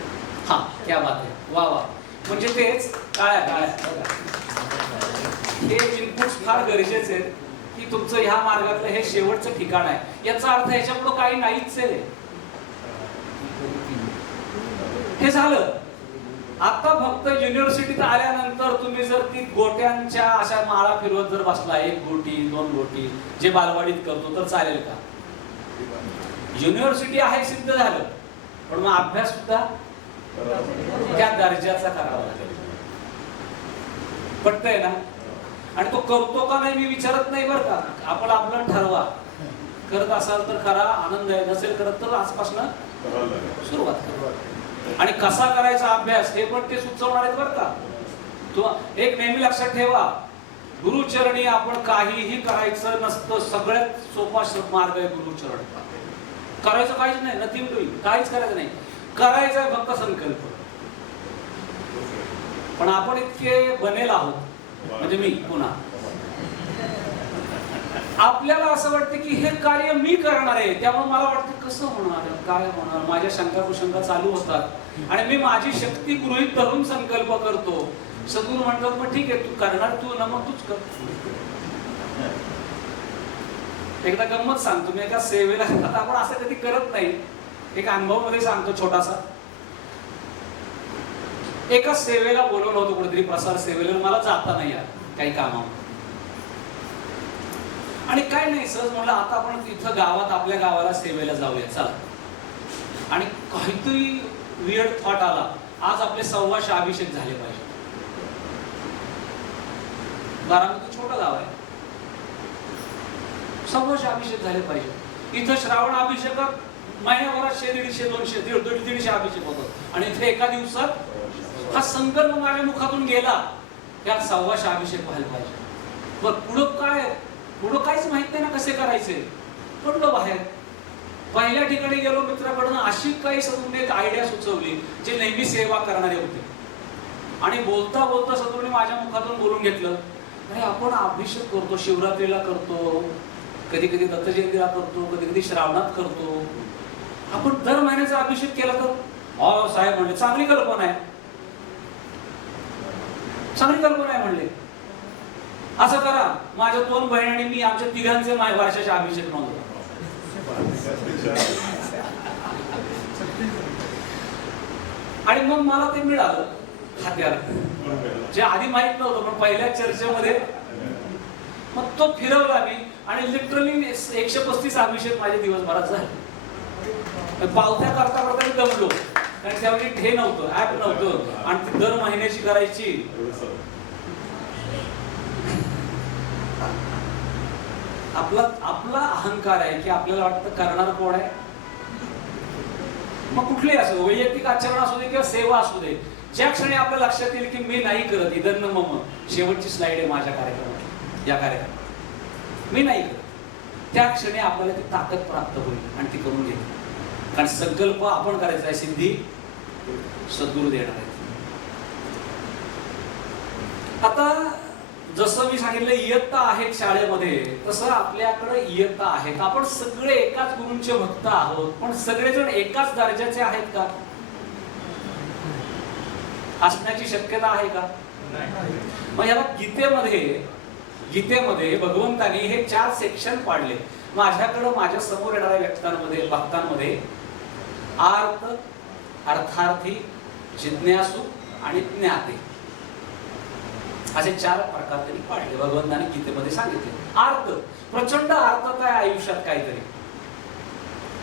हा, क्या बात आहे, वा वा. म्हणजे तेच काळ्या हे इनपुट्स फार गरजेचे आहेत की तुमचं ह्या मार्गातलं हे शेवटचं ठिकाण आहे. याचा अर्थ ह्याच्या पुढे काही नाहीच आहे. हे झालं. आता फक्त युनिव्हर्सिटीत आल्यानंतर तुम्ही जर ती गोट्यांच्या अशा माळा फिरवत जर बसला, 1 गोटी 2 गोटी जे बालवाडीत करतो, तर चालेल का? युनिव्हर्सिटी आहे, सिद्ध झालं, पण मग अभ्यास सुद्धा त्या दर्जाचा करावा लागेल. पटतंय ना? आणि तो करतो का नाही मी विचारत नाही बरं का. आपण आपलं ठरवा. करत असाल तर करा, आनंद आहे. नसेल करत तर आजपासून सुरुवात करा. आणि कसा करायचा अभ्यास हे पण ते सुचवणार आहेत बरं का. तो एक नेहमी लक्षात ठेवा, गुरुचरणी आपण काहीही करायचं नसतं. सगळ्यात सोपा मार्ग आहे गुरुचरण. करायचं काहीच नाही, नथिंग डुईंग, काहीच करायचं नाही. करायचं आहे फक्त संकल्प. पण आपण इतके बनेल आहोत, म्हणजे मी पुन्हा आपल्याला असं वाटतं की हे कार्य मी करणार आहे, त्यामुळे मला वाटतं कसं होणार, काय होणार, माझ्या शंका कुशंका चालू होतात आणि मी माझी शक्ती गृहीत धरून संकल्प करतो. सद्गुरू म्हणतात मग ठीक आहे, तू करणार, तू ना मग तूच कर. एकदा गंमत सांगतो मी. एका सेवेला, आता आपण असं कधी करत नाही, एक अनुभव मध्ये सांगतो छोटासा. एका सेवेला बोलवलं होतं कुठेतरी, प्रसार सेवेला. मला जाता नाही यार काही कामावर. आणि काय नाही, सहज म्हणलं आता आपण इथं गावात, आपल्या गावाला सेवेला जाऊया चला. आणि काहीतरी वियर्ड थॉट आला, आज आपले 125 अभिषेक झाले पाहिजे. बारामती छोटं गाव आहे, 125 अभिषेक झाले पाहिजे. इथं श्रावण अभिषेकात महिन्याभरात 100, 150, 200, 150 अभिषेक होतात. आणि इथे एका दिवसात हा संकल्प माझ्या मुखातून गेला, त्या 125 अभिषेक व्हायला पाहिजे. बरं पुढं काय, पुढं काहीच माहित नाही ना कसे करायचे. पडलो बाहेर. पहिल्या ठिकाणी गेलो, मित्राकडून अशी काही सदुने एक आयडिया सुचवली जे नेहमी सेवा करणारे होते. आणि बोलता बोलता सदुने माझ्या मुखातून बोलून घेतलं, अरे आपण अभिषेक करतो, शिवरात्रीला करतो, कधी कधी दत्त जयंतीला करतो, कधी कधी श्रावणात करतो. आपण दर महिन्याचा अभिषेक केला तर? हो साहेब म्हणले, चांगली कल्पना आहे, चांगली कल्पना आहे म्हणले. असं करा, माझ्या 2 बहिणी आणि मी, आमच्या तिघांचे वर्षाचे अभिषेक नोंदवा. आणि मग मला ते मिळालं हात्यार, जे आधी माहित नव्हतं, पण पहिल्या चर्चेमध्ये मग तो फिरवला मी. आणि लिटरली 135 अभिषेक माझे दिवसभरात झाले. पावत्या करता करता मी दमलो, कारण त्यावेळी हे नव्हतं, ऍप नव्हतं, आणि ती दर महिन्याची करायची. आपला अहंकार आहे की आपल्याला वाटतं करणार कोण आहे. मग कुठलेही असो, वैयक्तिक आचरण असू दे किंवा सेवा असू दे, ज्या क्षणी आपल्या लक्षात येईल की मी नाही करत, इदन्न मम, शेवटची स्लाइड आहे माझ्या कार्यक्रमात, या कार्यक्रमात मी नाही करत, त्या क्षणी आपल्याला ती ताकद प्राप्त होईल आणि ती करून घेईल. कारण संकल्प आपण करायचा आहे, सिद्धी सद्गुरू देणार आहेत. आता जसं मी सांगितलं इयत्ता आहेत शाळेमध्ये, तसं आपल्याकडे इयत्ता आहेत. आपण सगळे एकाच गुरूंचे भक्त आहोत, पण सगळेजण एकाच दर्जाचे आहेत का? असण्याची शक्यता आहे का? मग याला गीतेमध्ये भगवंतानी हे 4 सेक्शन पाडले. माझ्याकडे माझ्या समोर येणाऱ्या भक्तांमध्ये आर्त, अर्थार्थी, जिज्ञासू आणि ज्ञाते असे 4 प्रकार त्यांनी पाडले. भगवंताने गीतेमध्ये सांगितले. आर्त, प्रचंड आर्तता आहे आयुष्यात काहीतरी,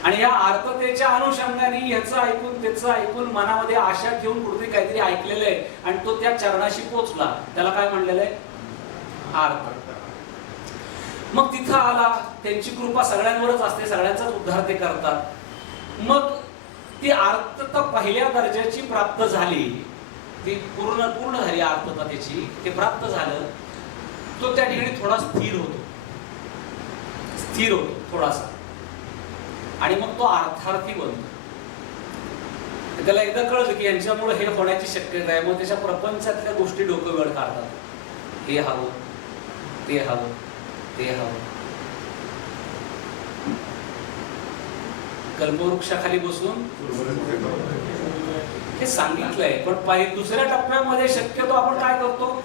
आणि या आर्ततेच्या अनुषंगाने ह्याचं ऐकून त्याचं ऐकून मनामध्ये आशा ठेवून कुठेतरी काहीतरी ऐकलेलं आहे आणि तो त्या चरणाशी पोचला, त्याला काय म्हणलेलं आहे? आर्त. मग तिथं आला, त्यांची कृपा सगळ्यांवरच असते, सगळ्यांचाच उद्धार ते करतात. मग ती आर्तता पहिल्या दर्जाची प्राप्त झाली, ती पूर्ण झाली आर्तता त्याची, ते प्राप्त झालं, तो त्या ठिकाणी थोडा स्थिर होतो थोडासा, आणि मग तो अर्थार्थी बनतो. त्याला एकदा कळलं की यांच्यामुळे हे होण्याची शक्यता आहे, मग त्याच्या प्रपंचातल्या गोष्टी डोकं वेळ काढतात. हे हवं, ते हवं, ते हवं. कल्पवृक्षाखाली बसून हे सांगितलंय, पण दुसऱ्या टप्प्यामध्ये शक्यतो आपण काय करतो?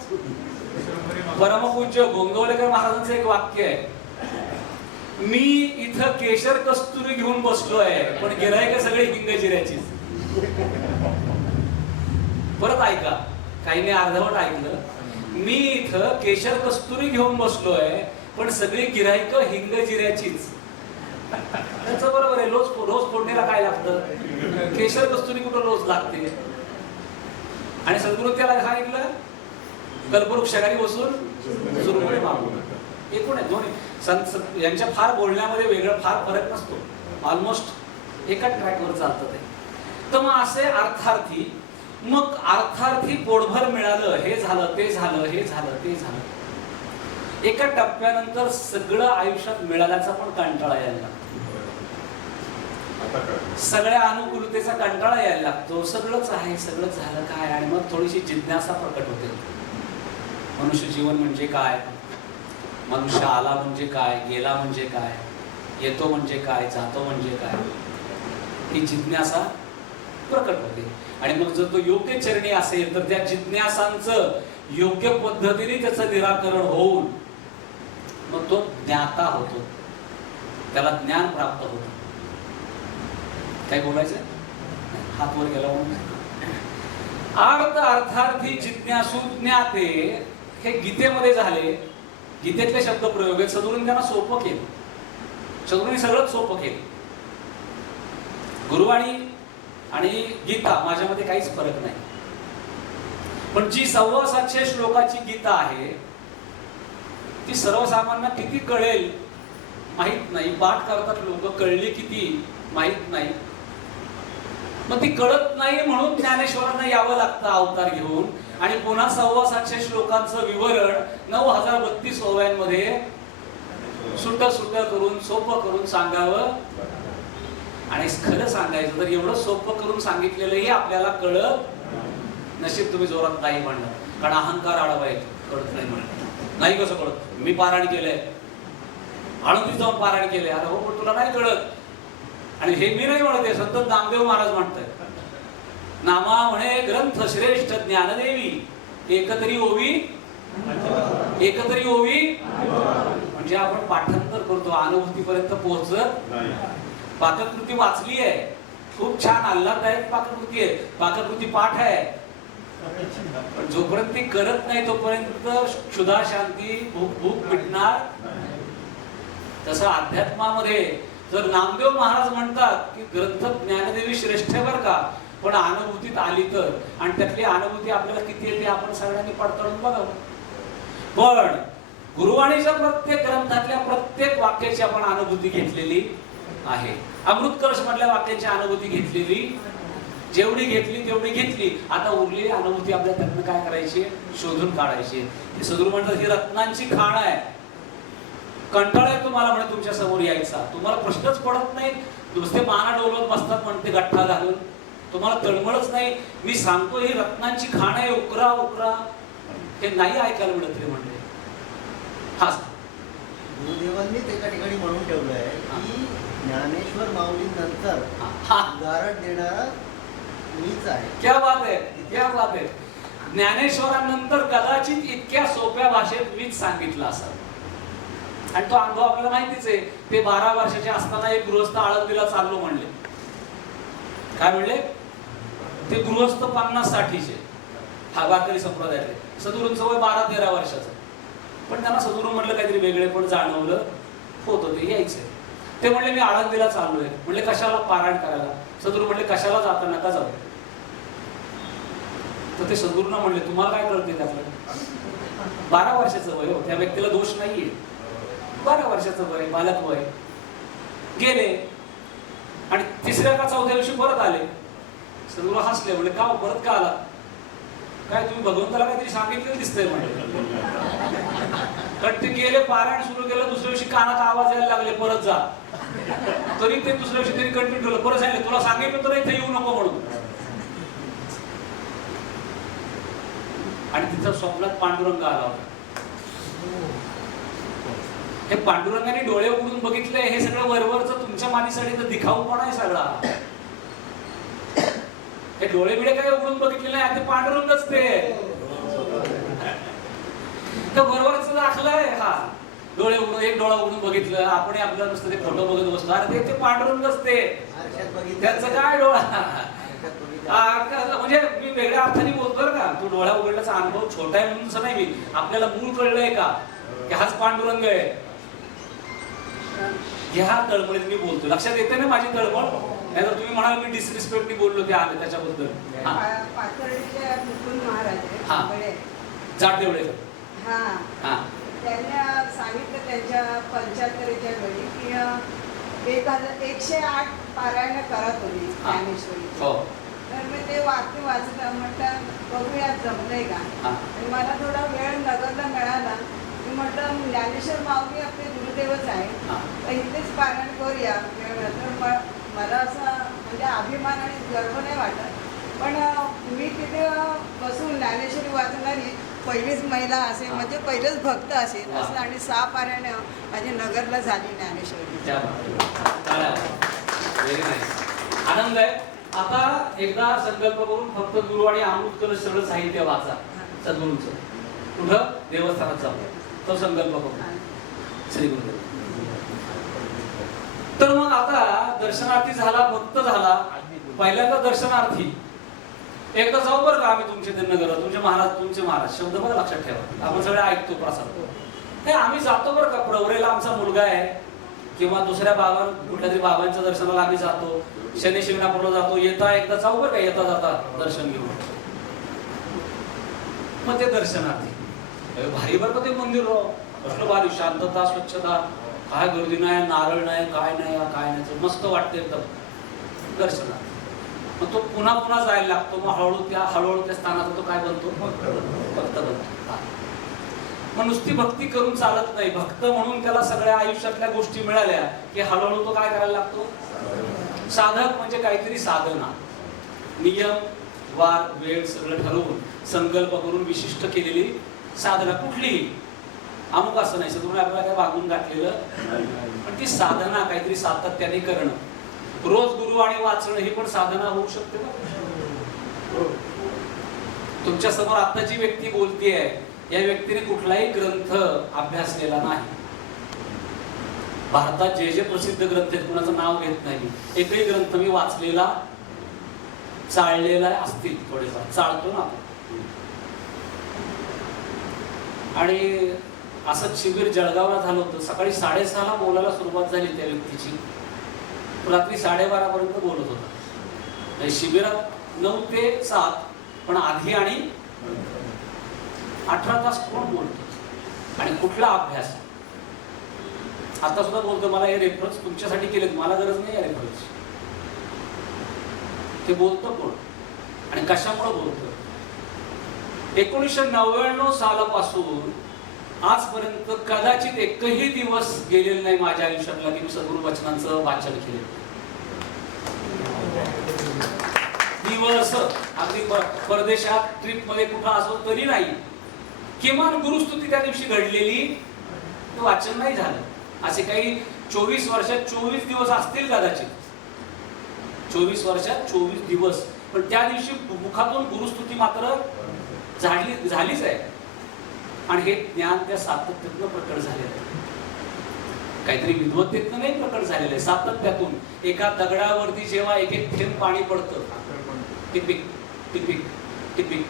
परमपूज्य गोंगवलेकर महाराजांचं एक वाक्य आहे, मी इथं केशर कस्तुरी घेऊन बसलोय, पण गिऱ्हाईक सगळे हिंग जिऱ्याची. परत ऐका, काहींनी अर्धवट ऐकलं. मी इथं केशर कस्तुरी घेऊन बसलोय, पण सगळी गिऱ्हाईक हिंग जिऱ्याचीच. त्याचं बरोबर आहे. रोज फोडणीला काय लागतं? केशर कस्तुरी कुठं रोज लागते? आणि सद्गुरू त्याला सांगितलं, कल्पवृक्षाखाली बसून सुरमई मागून. एकूण आहे दोन्ही. संत यांच्या फार बोलण्यामध्ये वेगळं फार फरक नसतो, ऑलमोस्ट एकाच ट्रॅकवर चालतं ते. तर मग असे अर्थार्थी, मग अर्थार्थी पोटभर मिळालं, हे झालं, ते झालं, हे झालं, ते झालं. एका टप्प्यानंतर सगळं आयुष्यात मिळाल्याचा पण कंटाळा यायला लागतो, सगळ्या अनुकूलतेचा कंटाळा यायला लागतो. सगळंच आहे, सगळं झालं काय, आणि मग थोडीशी जिज्ञासा प्रकट होते. मनुष्य जीवन म्हणजे काय? मनुष्य आला म्हणजे काय? गेला म्हणजे काय? येतो म्हणजे काय? जातो म्हणजे काय? ही जिज्ञासा प्रकट होते. आणि मग जर तो योग्य चरणी असेल तर त्या जिज्ञासांचं योग्य पद्धतीने त्याचं निराकरण होऊन मग तो ज्ञाता होतो, त्याला ज्ञान प्राप्त होतं. काय बोलायचं? हात वर गेला म्हणून. अर्थ, अर्थार्थी, जिज्ञासू, ज्ञाते हे गीतेमध्ये झाले. गीतेतले शब्द प्रयोग आहेत. सद्गुरूंनी त्यांना सोपं केलं. सद्गुरूंनी सगळंच सोपं केलं. गुरुवाणी आणि गीता माझ्यामध्ये काहीच फरक नाही, पण जी 750 श्लोकाची गीता आहे ती सर्वसामान्यांना किती कळेल माहित नाही. पाठ करतात लोक, कळली किती माहित नाही. मग ती कळत नाही म्हणून ज्ञानेश्वरांना यावं लागतं अवतार घेऊन, आणि पुन्हा 750 श्लोकांचं विवरण 9032 ओव्यांमध्ये सुट करून सोपं करून सांगावं. आणि खरं सांगायचं तर एवढं सोपं करून सांगितलेलंही आपल्याला कळत नशीब. तुम्ही जोरात नाही म्हणलं, कारण अहंकार आडवा येतो, कळत नाही म्हणलं. नाही कसं कळत? मी पारायण केलंय, आळंदीत जाऊन पारायण केलंय. अरे हो, पण तुला नाही कळत. आणि हे मी नाही म्हणते, संत नामदेव महाराज म्हणताय, नामा म्हणे ग्रंथ श्रेष्ठ ज्ञानदेवी, एकतरी ओवी, एकतरी ओवी. म्हणजे आपण पाठांतर करतो, अनुभूतीपर्यंत पोहोचत नाही. पाककृती वाचली आहे, खूप छान आल्हाददायक पाककृती आहे, पाककृती पाठ आहे, पण जोपर्यंत ती करत नाही तोपर्यंत क्षुधा शांती भूक मिटणार. तसं अध्यात्मामध्ये जर नामदेव महाराज म्हणतात की ग्रंथ ज्ञानदेवी श्रेष्ठ बर का, पण अनुभूतीत आली तर, आणि त्यातली अनुभूती आपल्याला किती येते आपण सगळ्यांनी पडताळून बघावं. पण गुरुवाणीच्या प्रत्येक ग्रंथातल्या प्रत्येक वाक्याची आपण अनुभूती घेतलेली आहे. अमृत कलश मधल्या वाक्याची अनुभूती घेतलेली जेवढी घेतली तेवढी घेतली, आता उरलेली अनुभूती आपल्या त्यातनं काय करायची, शोधून काढायची. हे सद्गुरू म्हणतात ही रत्नांची खाण आहे. कंटाळा आहे तुम्हाला म्हणे तुमच्या समोर यायचा, तुम्हाला प्रश्नच पडत नाही, नुसते माना डोलवत बसतात म्हणते गठ्ठा घालून, तुम्हाला तळमळच नाही. मी सांगतो ही रत्नांची खाण आहे, उकरा उकरा. हे नाही ऐकायला मिळत रे म्हणले. हा गुरुदेवांनीच एका ठिकाणी म्हणून ठेवलं आहे की ज्ञानेश्वर माऊली नंतर उदाहरण देणारा मीच आहे. क्या बात आहे, क्या बात आहे. ज्ञानेश्वरानंतर कदाचित इतक्या सोप्या भाषेत मीच सांगितलं असं. आणि तो अनुभव आपल्याला माहितीच आहे. ते 12 वर्षाचे असताना एक गृहस्थ आळंदीला चाललो म्हणले. काय म्हणले? ते गृहस्थ 50-60चे, हा वारकरी संप्रदायातले. सद्गुरूंचं वय 12-13 वर्षाचं. पण त्यांना सद्गुरू म्हणलं काहीतरी वेगळे पण जाणवलं होतं, ते यायचे. ते म्हणले मी आळंदीला चाललोय. म्हणले कशाला? पारायण करायला. सद्गुरू म्हणले कशाला जाता, नका जाऊ. तर ते सद्गुरूंना म्हणले तुम्हाला काय कळते त्यातलं? 12 वर्षाचं वय हो, त्या व्यक्तीला दोष नाहीये. 12 वर्षाचं वय, बालक वय. गेले आणि 3ऱ्या का 4थ्या दिवशी परत आले. सद्गुरू हसले, म्हणजे का परत का आला? काय तुम्ही भगवंताला काहीतरी सांगितलं दिसतंय म्हणजे. कारण ते गेले, पारायण सुरू केलं, दुसऱ्या दिवशी कानात आवाज यायला लागले परत जा. तरी ते दुसऱ्या दिवशी तरी कंटिन्यू ठेवलं. परत सांगितलं तुला सांगितलं तर इथे येऊ नको म्हणून. आणि तिथं स्वप्नात पांडुरंग आला होता. हे पांडुरंगाने डोळे उघडून बघितले, हे सगळं वरवरचं तुमच्या मानीसाठी तर दिखाऊपणा आहे सगळा. हे डोळे बिडे काय उघडून बघितले नाही, ते पांडुरंगच ते वरवरच दाखलंय. हा डोळे उघडून, एक डोळा उघडून बघितलं आपण, आपलं नुसतं ते फोटो बघत बसतो. अरे ते पांडुरंगच ते, त्याचं काय डोळा. म्हणजे मी वेगळ्या अर्थाने बोलतो का, तू डोळा उघडल्याचा अनुभव छोटा आहे म्हणून नाही, मी आपल्याला मूळ कळलंय का की हाच पांडुरंग आहे. ह्या तळमळीत मी बोलतो, लक्षात येते ना माझी तळमळ. नाही तर तुम्ही म्हणाल मी डिसरिस्पेक्टनी बोललो ते आले त्याच्याबद्दल. पाथर्डीचे मुकुंद महाराज जाट देवळे. हा, त्यांनी सांगितलं त्यांच्या 75च्या वेळी की 108 पारायण करत होती ज्ञानेश्वरी. तर मी ते वाक्य वाचलं, म्हटलं बघूया जमलंय का. आणि मला थोडा वेळ नगरला मिळाला. मी म्हटलं ज्ञानेश्वर माऊली आपले गुरुदेवच आहे, तर इथेच पारायण करूया. तर मला असं म्हणजे अभिमान आणि गर्व नाही वाटत. पण मी तिथे बसून ज्ञानेश्वरी वाचणारी पहिलीच महिला असेल, म्हणजे पहिलेच भक्त असेल असं. आणि 6 पारायण माझी नगरला झाली ज्ञानेश्वरी. आनंद आहे. आता एकदा संकल्प करून फक्त गुरु आणि अमृत कलश सगळं साहित्य वाचा सद्गुरूंचं. कुठं? देवस्थानात जाऊ. तो संकल्प करून श्री गुरुदेव. तर मग आता दर्शनार्थी झाला, भक्त झाला. पहिल्यांदा दर्शनार्थी एकदा जाऊ बरं का आम्ही तुमचे नगर, तुमचे महाराज शब्द बघा लक्षात ठेवा. आपण सगळे ऐकतो प्रसाद. हे आम्ही जातो बरं का. प्रवरेला आमचा मुलगा आहे किंवा दुसऱ्या कुठल्या तरी बाबांच्या दर्शनाला आम्ही जातो. शनी शिंगणापूरला जातो. येता एकदा जाऊ बरं का, येता जाता दर्शन घेऊन. मग ते दर्शनार्थी भारी बरं का ते मंदिर. कसलं भारी, शांतता, स्वच्छता, काय गर्दी नाही, नारळ नाही, काय नाही, मस्त वाटते एकदम दर्शनार्थी. मग तो पुन्हा पुन्हा जायला लागतो. मग हळूहळू त्या स्थानाचा तो काय बनतो? भक्त बनतो. मग नुसती भक्ती करून चालत नाही. भक्त म्हणून त्याला सगळ्या आयुष्यातल्या गोष्टी मिळाल्या की हळूहळू तो काय करायला लागतो? साधक म्हणजे काहीतरी साधना, नियम, वार, वेळ सगळं ठरवून संकल्प करून विशिष्ट केलेली साधना. कुठलीही अमुक असं नाही, सगळं आपल्याला काय वागून घातलेलं, पण ती साधना काहीतरी सातत्याने करणं. रोज गुरु आणि वाचणं ही पण साधना होऊ शकते ना. तुमच्या समोर आता जी व्यक्ती बोलतेय या व्यक्तीने कुठलाही ग्रंथ अभ्यासलेला नाही. भारतात जे प्रसिद्ध ग्रंथ आहेत कुणाचं नाव घेत नाही, एकही ग्रंथ मी वाचलेला चाळलेला असतील. थोडेफार चाळतो ना आपण. आणि असं शिबिर जळगावला झालं होतं. सकाळी 6:30ला बोलायला सुरुवात झाली त्या व्यक्तीची, रात्री 12:30 पर्यंत बोलत होता. शिबिरात 9 ते 7, पण आधी आणि 18 तास कोण बोलतो आणि कुठला अभ्यास. आता सुद्धा बोलतो मला हे रेफरन्स तुमच्यासाठी केलेत, मला गरज नाही या रेफरन्स. ते बोलतं कोण आणि कशामुळे बोलतं? 1999 सालापासून आजपर्यंत कदाचित एकही दिवस गेलेला नाही माझ्या आयुष्यातला की मी सद्गुरू वचनांचं वाचन केलं. दिवस अगदी परदेशात ट्रिप मध्ये कुठं असो तरी नाही, किमान गुरुस्तुती त्या दिवशी घडलेली वाचन नाही झालं. असे काही 24 वर्षात 24 दिवस असतील कदाचित, 24 वर्षात 24 दिवस, पण त्या दिवशी मुखातून गुरुस्तुती मात्र झालीच आहे. आणि हे ज्ञान त्या सातत्यातून प्रकट झालेलं आहे, काहीतरी विद्वत्तेतनं नाही प्रकट झालेलं आहे, सातत्यातून. एका दगडावरती जेव्हा एक एक थेंब पाणी पडतं, टिपिक टिपिक टिपिक,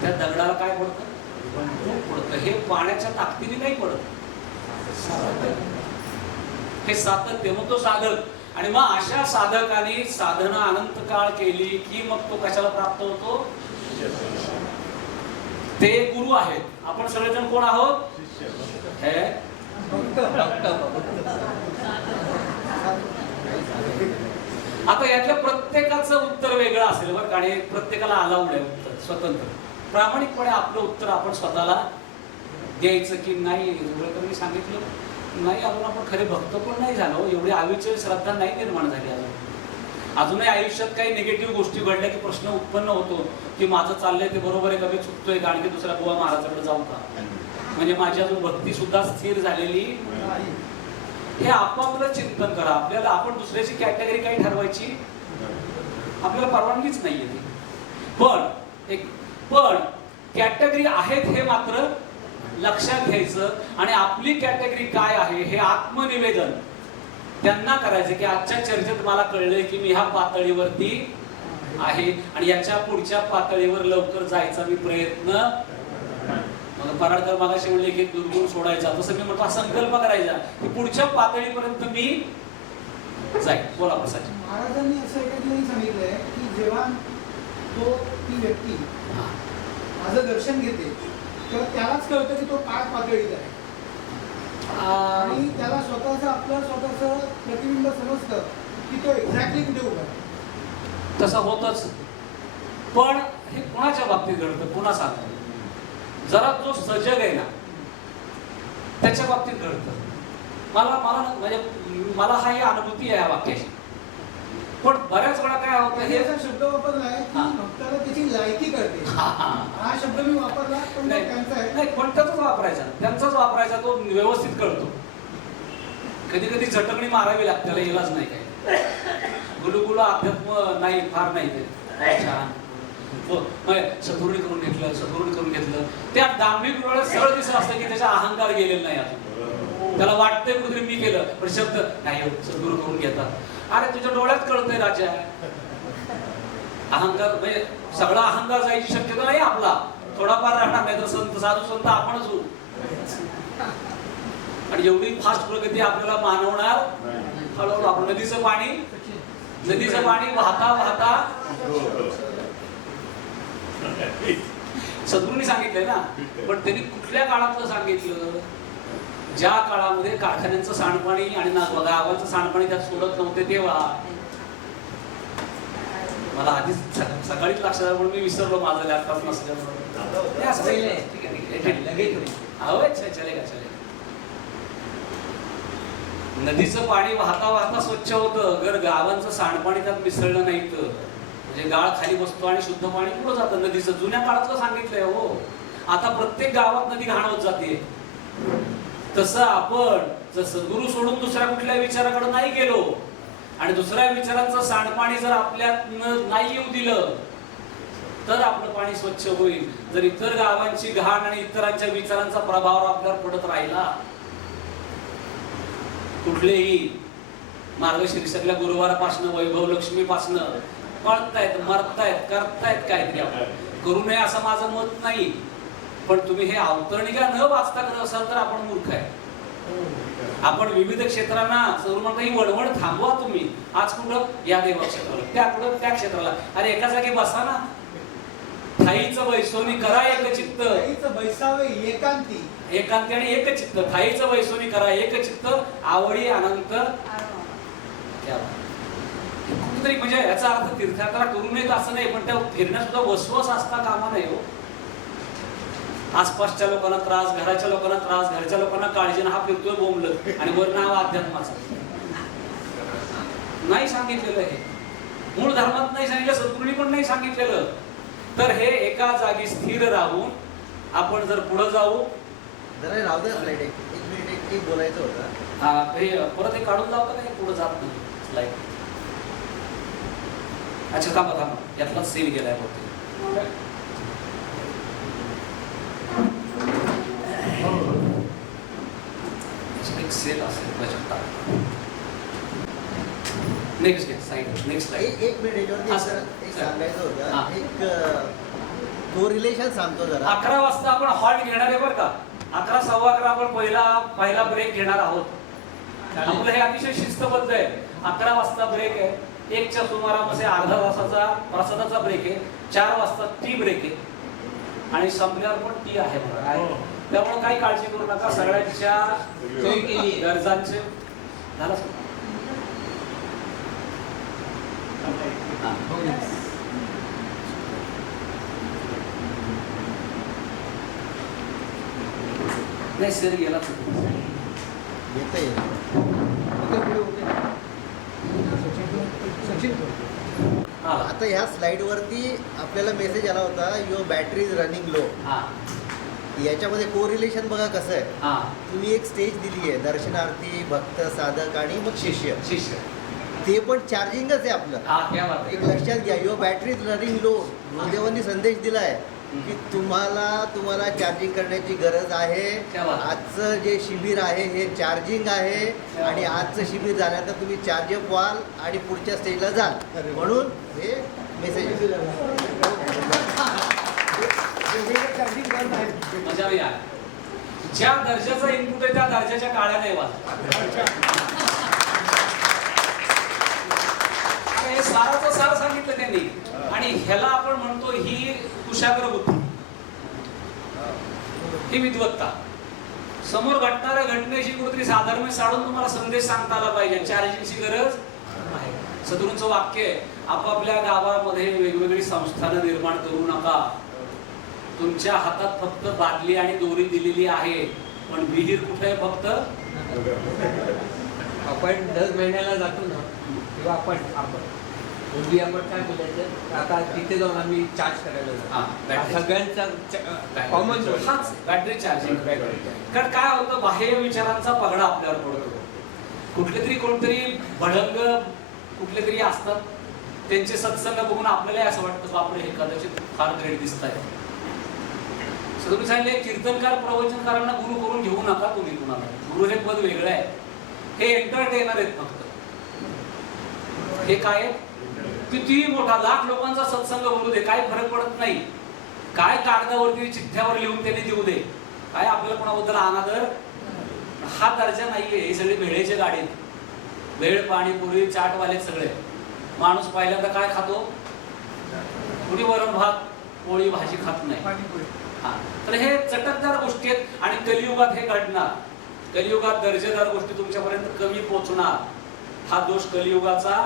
त्या दगडाला काय पडतं? हे पाण्याच्या ताकदीने नाही पडत, हे सातत्य. मग तो साधक, आणि मग अशा साधकाने साधना अनंत काळ केली की मग तो कशाला प्राप्त होतो? ते गुरु आहेत. आपण सगळेजण कोण आहोत? हे आता यातल्या प्रत्येकाचं उत्तर वेगळं असेल बरं का, आणि प्रत्येकाला अलाउड आहे उत्तर स्वतंत्र. प्रामाणिकपणे आपलं उत्तर आपण स्वतःला द्यायचं की नाही. मी सांगितलं नाही, अजून आपण खरे भक्त पण नाही झालो, एवढी आयुष्य श्रद्धा नाही निर्माण झाली अजूनही आयुष्यात काही निगेटिव्ह गोष्टी घडल्या की प्रश्न उत्पन्न होतो की माझं चाललंय ते बरोबर आहे का, मी चुकतोय का, आणखी दुसऱ्या बुवा महाराजाकडे जाऊ का, म्हणजे माझी अजून भक्ती सुद्धा स्थिर झालेली. हे आपापलं चिंतन करा. आपल्याला आपण दुसऱ्याची कॅटेगरी काही ठरवायची आपल्याला परवानगीच नाहीये ती. पण कॅटेगरी आहेत हे मात्र लक्षात घ्यायचं, आणि आपली कॅटेगरी काय आहे हे आत्मनिवेदन त्यांना करायचं की आजच्या चर्चेत मला कळलंय की मी ह्या पातळीवरती आहे आणि याच्या पुढच्या पातळीवर लवकर जायचा मी प्रयत्न. मग पराडकर मागाशी म्हणले की दुर्गुण सोडायचा, तसं मी म्हणतो संकल्प करायचा की पुढच्या पातळीपर्यंत मी जाईल. बोला प्रसाद. महाराजांनी असं एका ठिकाणी सांगितलंय की जेव्हा ती व्यक्ती माझं दर्शन घेते तेव्हा त्यालाच कळतं की तो काय पातळीत आहे, आणि त्याला आपलं स्वतःचं प्रतिबिंब समजतं की तो एक्झॅक्टली कुठे उभा आहे. तसं होतच. पण हे कोणाच्या बाबतीत घडतं पुन्हा सांगतो, जरा जो सजग आहे ना त्याच्या बाबतीत घडतं. मला हा ही अनुभूती आहे या वाक्याची. पण बऱ्याच वेळा काय होतं, हे असा शब्द वापरला आहे की भक्ताला त्याची लायकी कळते. हा शब्द मी वापरला पण त्यांचा आहे नाही, पण त्याचाच वापरायचा, तो व्यवस्थित कळतो. कधी कधी झटकणी मारावी लागते, त्याला इलाज नाही काय. गुलुगुलू अध्यात्म नाही, फार नाही ते छान. सद्गुरूने करून घेतलं त्या दांभिक डोळ्यात सरळ दिसत असतं की त्याचा अहंकार गेलेला नाही अजून. त्याला वाटतंय कुठेतरी मी केलं, पण शब्द नाही सद्गुरू करून घेतात. अरे तुझ्या डोळ्यात कळतंय राजा, अहंकार म्हणजे सगळा अहंकार जायची शक्यता नाही आपला, थोडाफार राहणार, नाही तर साधू संत आपणच होऊ. आणि एवढी फास्ट प्रगती आपल्याला मानवणार हळूहळू. आपण नदीचं पाणी वाहता सद्गुरूंनी सांगितलंय ना, पण त्यांनी कुठल्या काळातलं सांगितलं? ज्या काळामध्ये कारखान्यांचं सांडपाणी आणि गावाचं सांडपाणी त्यात सोडत नव्हते तेव्हा. मला आधीच सकाळीच लक्षात आलं, पण मी विसरलो, माझं लॅपटॉप नसल्यामुळे. नदीचं पाणी वाहता स्वच्छ होतं, गावांचं सांडपाणी त्यात मिसळलं नाही तर म्हणजे गाळ खाली बसतो आणि शुद्ध पाणी पुढे जातं नदीचं. जुन्या काळातलं सांगितलंय हो. आता प्रत्येक गावात नदी घाण होत जाते. तसं आपण जर सद्गुरू सोडून दुसऱ्या कुठल्या विचाराकडे नाही गेलो आणि दुसऱ्या विचारांचं सांडपाणी जर आपल्यात नाही येऊ दिलं तर आपलं पाणी स्वच्छ होईल. जर इतर गावांची घाण आणि इतरांच्या विचारांचा प्रभाव आपल्यावर पडत राहिला, कुठलेही मार्गशीर्षातल्या गुरुवारापासनं वैभव लक्ष्मीपासनं पळतायत, मरतायत, करतायत काहीतरी. आपण करू नये असं माझं मत नाही, पण तुम्ही हे अवतरणिका न वाचता करत असाल तर आपण मूर्ख आहे. आपण विविध क्षेत्रांना म्हणता ही वळवळ थांबवा तुम्ही. आज कुठं या देवा क्षेत्राला, त्या कुठं त्या क्षेत्राला. अरे एका जागी बसा ना. थाईचं वैसोनी करा एकचित्त, बैसावे एकांती आणि एकचित्त. थाईचं वैसोनी करा एकचित्त, आवडी अनंत. कुठेतरी म्हणजे याचा अर्थ तीर्थयात्रा करू नयेत असं नाही, पण त्या फिरण्यात सुद्धा वसवस असता कामा नाही हो. आसपासच्या लोकांना त्रास, घराच्या लोकांना त्रास, घरच्या लोकांना काळजीनं हा फिरतोय बोंबलत आणि वर नाव अध्यात्माचा. नाही सांगितलेलं हे, मूळ धर्मात नाही सांगितलं, सद्गुरूंनी पण नाही सांगितलेलं. तर हे एका जागी स्थिर राहून आपण जर पुढे जाऊ. जरा राहू द्या स्लाइड, एक मिनिट एक बोलायचं होतं. हे परत हे काढून लावतं का, पुढे जात नाही स्लाइड. अच्छा थांबा थांबा, यातलाच सेल गेलाय बहुतेक. एक सेल असेल त्याच्यात. Next side, next slide. एक मिनिट याच्यावरती हा, एक सांगायचं हा. होतं. एक कोरिलेशन सांगतो जरा. 11 वाजता आपण हॉल्ट घेणार आहे बरं का. 11, 11:15 आपण पहिला ब्रेक घेणार आहोत. आपलं हे अतिशय शिस्तबद्ध आहे. 11 वाजता ब्रेक आहे, 1च्या सुमारामध्ये अर्धा तासाचा प्रसादाचा ब्रेक आहे, 4 वाजता टी ब्रेक आहे आणि संपल्यावर पण टी आहे बघा. त्यामुळे काही काळजी करू नका, सगळ्यांच्या गरजांचे झालं सर. नाही सर गेला येतं आता ह्या स्लाइड वरती आपल्याला मेसेज आला होता, your battery is running low. याच्यामध्ये कोरिलेशन बघा कसं आहे. तुम्ही एक स्टेज दिली आहे, दर्शनार्थी, भक्त, साधक आणि मग शिष्य. ते पण चार्जिंगच आहे आपलं. एक लक्षात घ्या, your battery is running low. गुरुदेवांनी संदेश दिलाय की तुम्हाला चार्जिंग करण्याची गरज आहे. आजचं जे शिबिर आहे हे चार्जिंग आहे आणि आजचं शिबिर झाल्यानंतर तुम्ही चार्ज अप व्हाल आणि पुढच्या स्टेजला जाल. म्हणून हे मेसेज मजा यार. ज्या दर्जाचा इनपुट आहे त्या दर्जाच्या काळ्या नाही वाजत. हे साराचं सार सांगितलं त्यांनी. आणि ह्याला आपण म्हणतो ही कुशाग्र बुद्धी, ही विद्वत्ता. समोर घडणाऱ्या घटनेशी कुठेतरी साधर्म्य साडून तुम्हाला संदेश सांगता आला पाहिजे. चार्जिंगची गरज आहे. सद्गुरूंचं वाक्य आहे, आपापल्या गावामध्ये वेगवेगळी संस्थानं निर्माण करू नका. तुमच्या हातात फक्त बादली आणि दोरी दिलेली आहे, पण विहीर कुठे आहे? फक्त आपण दर महिन्याला जातो ना, तेव्हा आपण पूर्वी आपण काय बोलायचं, आता तिथे जाऊन आम्ही चार्ज करायला जातो. सगळ्यांचा कॉमन हाच बॅटरी चार्जिंग. कारण काय होतं, बाह्य विचारांचा पगडा आपल्यावर पडतो. कुठले तरी कोणतरी भडंग कुठले तरी असतात, त्यांचे सत्संग बघून आपल्याला असं वाटतं बापरे हे कदाचित फार ग्रेट दिसत आहे. तुम्ही सांगितले कीर्तनकार प्रवचनकारांना गुरु करून घेऊ नका तुम्ही कुणाला. गुरु हे पद वेगळं आहे, हे एंटरटेनर आहेत फक्त. हे काय किती मोठा लाख लोकांचा सत्संग बोलू दे, काय फरक पडत नाही. काय कागदावरती चिठ्ठ्यावर लिहून त्यांनी देऊ दे, काय आपल्याला कोणाबद्दल अनादर. हा दर्जा नाहीये. हे सगळे भेळेचे गाडीत, भेळ, पाणीपुरी, चाटवाले सगळे. माणूस पहिल्यांदा काय खातो? कुणी वरण भात पोळी भाजी खात नाही. तर हे चटकदार गोष्टी आहेत. आणि कलियुगात हे घडणार. कलियुगात दर्जेदार गोष्टी तुमच्यापर्यंत कमी पोहोचणार. हा दोष कलियुगाचा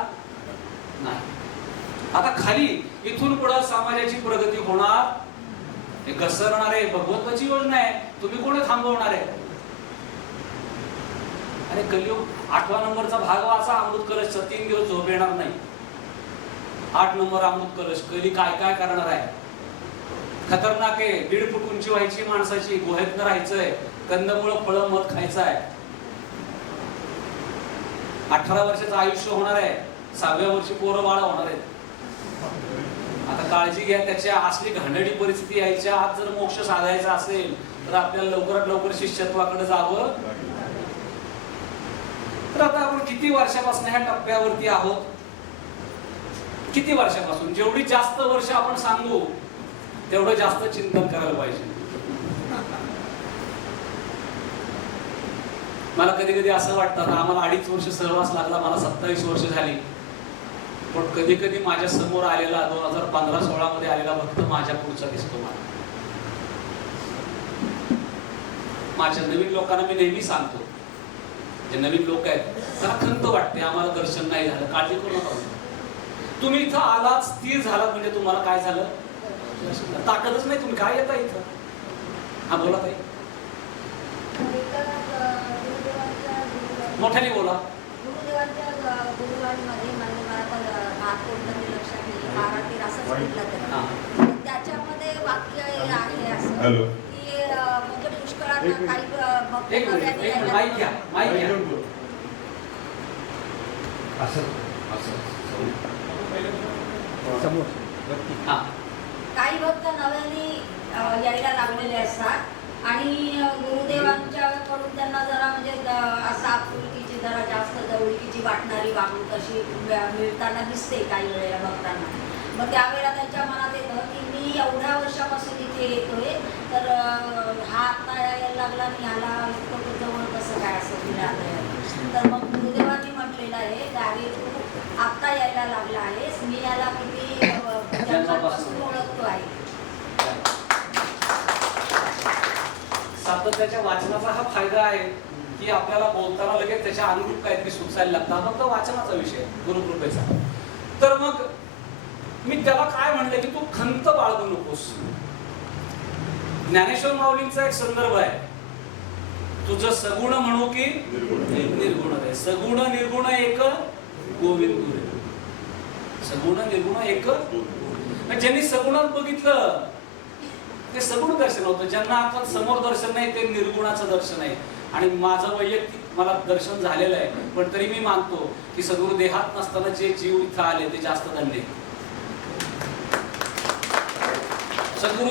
नाही. आता खाली इथून पुढे समाजाची प्रगती होणार, हे घसरणार आहे. भगवंताची योजना आहे, तुम्ही कोणी थांबवणार आहे? अरे कलियुग 8वा नंबरचा भाग वाचा, अमृत कलशचा 3 दिवस झोप येणार नाही. 8 नंबर अमृत कलश. कली काय काय करणार आहे? खतरनाक आहे. 1.5 फूट उंची व्हायची माणसाची, गुहेतनं राहायचंय, कंदमुळं फळं मध खायचं आहे. 18 वर्षाचं आयुष्य होणार आहे, 6व्या वर्षी पोरं बाळा होणार आहेत. आता काळजी घ्या, त्याच्या असली घाणेरडी परिस्थिती यायच्या आत जर मोक्ष साधायचा असेल तर आपल्याला लवकरात लवकर शिष्यत्वाकडे जावं. तर आता आपण किती वर्षापासून ह्या टप्प्यावरती आहोत? किती वर्षापासून? जेवढी जास्त वर्ष आपण सांगू तेवढं जास्त चिंतन करायला पाहिजे. मला कधी कधी असं वाटतं, आम्हाला 2.5 वर्ष सहवास लागला, मला 27 वर्ष झाली, पण कधी कधी माझ्या समोर आलेला 2015-16 मध्ये आलेला भक्त माझ्या पुढचा दिसतो मला. माझ्या नवीन लोकांना मी नेहमी सांगतो, जे नवीन लोक आहेत त्यांना खंत वाटते आम्हाला दर्शन नाही झालं, काळजी करू नका. तुम्ही इथं आलात, स्थिर झालात म्हणजे तुम्हाला काय झालं? ताकदच नाही, तुम्ही काय येता इथं? हा बोला ताई, मोठ्याने बोला. गुरुदेवांच्या गुरुवारीमध्ये म्हणजे मला तर भाग कोणतं ते लक्षात नाही, 12-13 असंच म्हटलं हा. तर त्याच्यामध्ये वाक्य आहे असं की म्हणजे पुष्कळात काही भक्त एक मिनिट, माईक घ्या, माईक घ्या. समोर वरती. हा. काही भक्त नव्याने यायला लागलेले असतात आणि गुरुदेवांच्याकडून त्यांना जरा म्हणजे असं आपुलकीची जरा जास्त जवळकीची वाटणारी वागणूक अशी मिळताना दिसते काही वेळेला भक्तांना. मग त्यावेळेला त्यांच्या मनात येतं की मी एवढ्या वर्षापासून इथे येतोय तर हा आत्ता यायला लागला आणि ह्याला इतकं जवळ कसं काय असं मिळालं. तर मग गुरुदेवांनी म्हटलेलं आहे की अरे तू आत्ता यायला लागला आहेस, मी याला किती जन्मापासून ओळखतो आहे. सातत्याच्या वाचनाचा हा फायदा आहे की आपल्याला बोलताना लगेच त्याच्या अनुरूप काहीतरी सुचायला लागतात. फक्त वाचनाचा विषय गुरुकृपेचा. तर मग मी त्याला काय म्हणले की तू खंत बाळगू नकोस. ज्ञानेश्वर माऊलींचा एक संदर्भ आहे, तुझं सगुण म्हणू की निर्गुण आहे. सगुण निर्गुण एक गोविंद गुरु. सगुण निर्गुण एक. ज्यांनी सगुणात बघितलं ते सगुण दर्शन होतं. ज्यांना आता समोर दर्शन नाही ते निर्गुणाचं दर्शन आहे. आणि माझं वैयक्तिक मला दर्शन झालेलं आहे, पण तरी मी मानतो की सद्गुरु देहात नसताना जे जीव इथं आले ते जास्त दंडे. सद्गुरु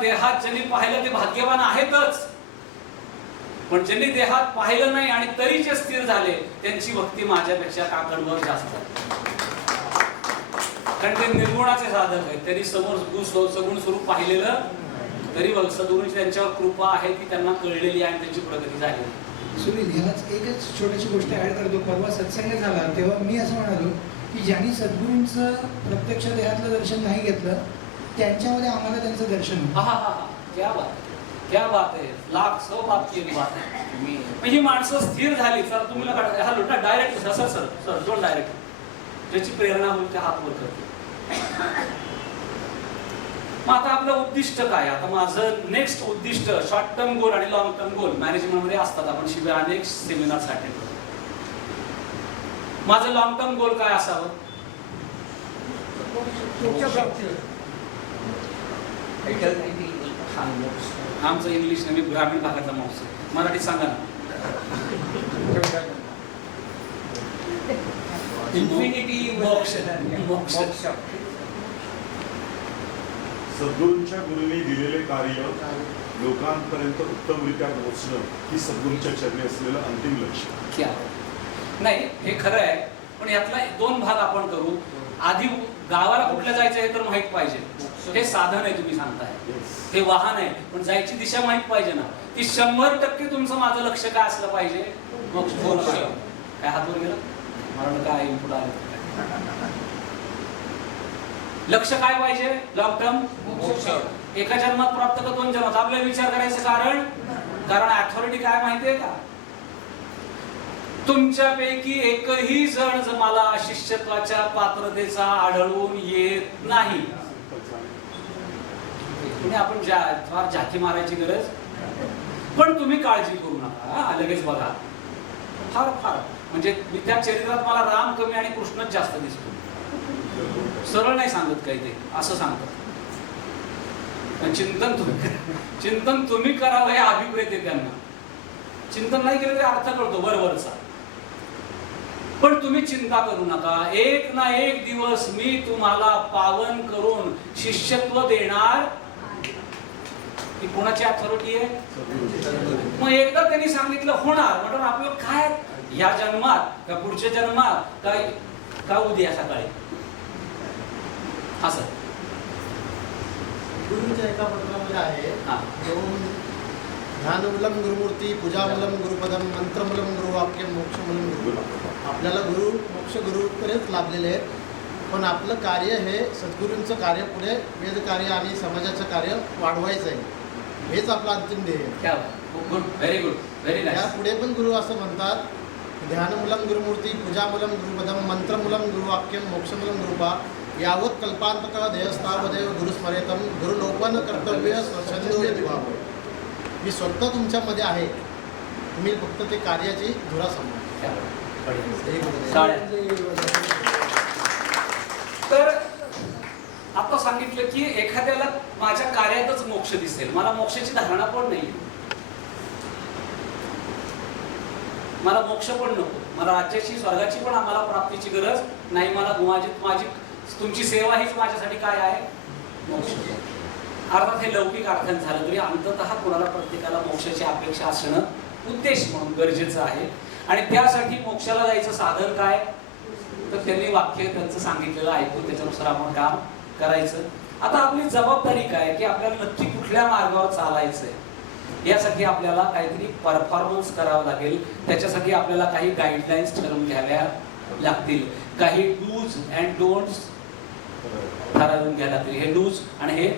देहात ज्यांनी पाहिलं ते भाग्यवान आहेतच, पण ज्यांनी देहात पाहिलं नाही आणि तरी जे स्थिर झाले त्यांची भक्ती माझ्यापेक्षा काकडवर जास्त आहे. कारण ते निर्गुणाचे साधक आहेत. त्यांनी समोर सगुण स्वरूप पाहिलेलं तरी सद्गुरूंची त्यांच्यावर कृपा आहे की त्यांना कळलेली आहे आणि त्यांची प्रगती झाली. सुनील, ह्याच एकच छोटीशी गोष्ट ऍड करतो. परवा सत्संग झाला तेव्हा मी असं म्हणालो की ज्यांनी सद्गुरूंचं प्रत्यक्ष देहातलं दर्शन नाही घेतलं त्यांच्यामध्ये आम्हाला त्यांचं दर्शन होतं. हा हा हा, क्या बात आहे. लाख 100 बात की बात आहे. म्हणजे माणसं स्थिर झाली तर तुम्ही हा लोटा डायरेक्ट सर दोन डायरेक्ट ज्याची प्रेरणा होईल त्या हात वर करते. मग आता आपलं उद्दिष्ट काय? आता माझं नेक्स्ट उद्दिष्ट शॉर्ट टर्म गोल आणि लॉंग टर्म गोल मॅनेजमेंटमध्ये असतात. आपण शिबिर अनेक सेमिनार्स अटेंड करतो. माझं लॉंग टर्म गोल काय असावं? आमचं इंग्लिश नाही, मी ग्रामीण भागातला माणूस आहे. मराठी सांगा ना. इन्फिनिटी मोक्ष. सद्गुरूंच्या गुरूंनी दिलेले कार्य लोकांपर्यंत उत्तमरित्या पोहोचणं ही सद्गुरूंच्या चरणी असलेलं अंतिम लक्ष्य. क्या नाही, हे खरं आहे, पण यातला 2 भाग आपण करू. आधी गावाला कुठल्या जायचं हे तर माहित पाहिजे. हे साधन आहे तुम्ही सांगताय, हे वाहन आहे, पण जायची दिशा माहित पाहिजे ना. ती 100% तुमचं माझं लक्ष काय असलं पाहिजे? मोक्ष. काय हातवर गेलं? मला काय इनपुट आलं? लक्ष काय पाहिजे? लॉंग टर्म मोक्ष. एका जन्मात प्राप्त का 2 जन्मात? आपल्याला विचार करायचं कारण अथॉरिटी काय माहितीये का? तुमच्यापैकी एकही जण मला शिष्यत्वाच्या पात्रतेचा आढळून येत नाही. आपण फार झाकी मारायची गरज, पण तुम्ही काळजी करू नका. लगेच बघा, फार फार म्हणजे त्या चरित्रात मला राम कमी आणि कृष्णच जास्त दिसतो. सरळ नाही सांगत काही, ते असं सांगतात. चिंतन तुम्ही करावं हे अभिप्रेत आहे त्यांना. चिंतन नाही केलं तरी अर्थ कळतो बरोबरचा. पण तुम्ही चिंता करू नका, एक ना एक दिवस मी तुम्हाला पावन करून शिष्यत्व देणार. ही कोणाची अथॉरिटी आहे? मग एकदा त्यांनी सांगितलं होणार, म्हणून आपलं काय या जन्मात का पुढच्या जन्मात काय का उद्या सकाळी असं. गुरुंच्या एका पत्रामध्ये आहे, ध्यानमूलम गुरुमूर्ती, पूजामूलम गुरुपदम, मंत्रमूलम गुरुवाक्यम, मोक्षमूलम गुरु. आपल्याला गुरु मोक्ष गुरुकडेच लाभलेले आहेत, पण आपलं कार्य हे सद्गुरूंचं कार्य पुढे वेद कार्य आणि समाजाचं कार्य वाढवायचं आहे. हेच आपलं अंतिम ध्येय आहे. Good, very good, very nice. या पुढे पण गुरु असं म्हणतात, ध्यानमूलं गुरुमूर्ति पूजामूलं गुरुपदम मंत्रमूलं गुरुवाक्यम मोक्षमूलं गुरुपा यावत कल्पांतक देयस्तावदेव गुरुस्मरेतम गुरुलोपन कर्तव्य छंदो यदि भाव. मी स्वतः तुमच्यामध्ये आहे, तुम्ही फक्त ते कार्याची धुरा समजा. तर आता सांगितलं की एखाद्याला माझ्या कार्यातच मोक्ष दिसेल, मला मोक्षाची धारणा पण नाही, मला मोक्ष पण नको, मला राज्याची स्वर्गाची पण आम्हाला प्राप्तीची गरज नाही, मला माझी तुमची सेवा हीच माझ्यासाठी काय आहे, मोक्ष. अर्थात हे लौकिक अर्थाने झालं तरी अंततः कोणाला प्रत्येकाला मोक्षाची अपेक्षा असणं उद्देश म्हणून गरजेचं आहे. आणि त्यासाठी मोक्षाला जायचं साधन काय, तर त्यांनी वाक्य त्यांचं सांगितलेलं ऐकून त्याच्यानुसार आपण काम करायचं. आता आपली जबाबदारी काय की आपल्याला नक्की कुठल्या मार्गावर चालायचंय, यासाठी आपल्याला काहीतरी परफॉर्मन्स करावं लागेल. त्याच्यासाठी आपल्याला काही गाईडलाईन्स ठरवून घ्याव्या लागतील, काही डूज अँड डोंट्स ठरवून घ्यायला लागतील. हे डूज आणि हे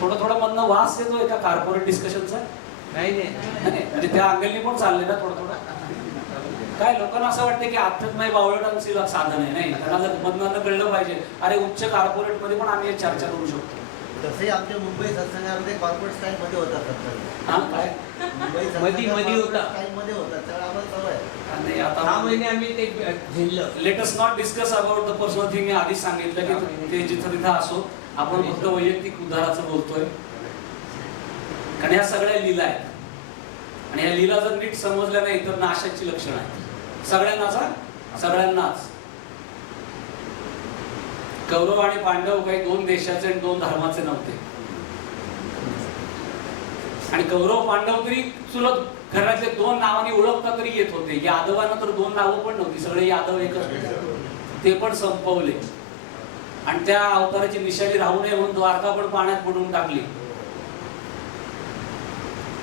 थोडं म्हणणं वास येतोय का कॉर्पोरेट डिस्कशनचा? नाही म्हणजे त्या अंगलनी पण चालले ना थोडं. काय लोकांना असं वाटतं की अध्यात्म बावळटांचं साधन आहे, नाही त्यांना मधनं कळलं पाहिजे, अरे उच्च कॉर्पोरेट मध्ये पण आम्ही चर्चा करू शकतो. तसे आमच्या मुंबई सत्संगामध्ये कॉर्पोरेट स्टाईल मध्ये होता सत्संग. हा काय मधी होता. स्टाईल मध्ये होता, त्याला आम्हाला सवय आहे. नाही, आता 6 महिने आम्ही ते झेललं. Let us not discuss about the personal thing. मी आधीच सांगितलं की ते जिथं तिथं असो, आपण फक्त वैयक्तिक उद्धाराचं बोलतोय. कारण ह्या सगळ्या लीला आहेत आणि ह्या लीला जर नीट समजल्या नाही तर नाशाची लक्षणं आहेत सगळ्यांनाच. कौरव आणि पांडव काही 2 देशाचे आणि 2 धर्माचे नव्हते. आणि कौरव पांडव तरी चुलत घरातले 2 नावांनी ओळखता तरी येत होते. यादवांना तर 2 नावं पण नव्हती, सगळे यादव एकच होते. ते पण संपवले आणि त्या अवताराची निशाणी राहू नये म्हणून द्वारका पण पाण्यात बुडवून टाकली.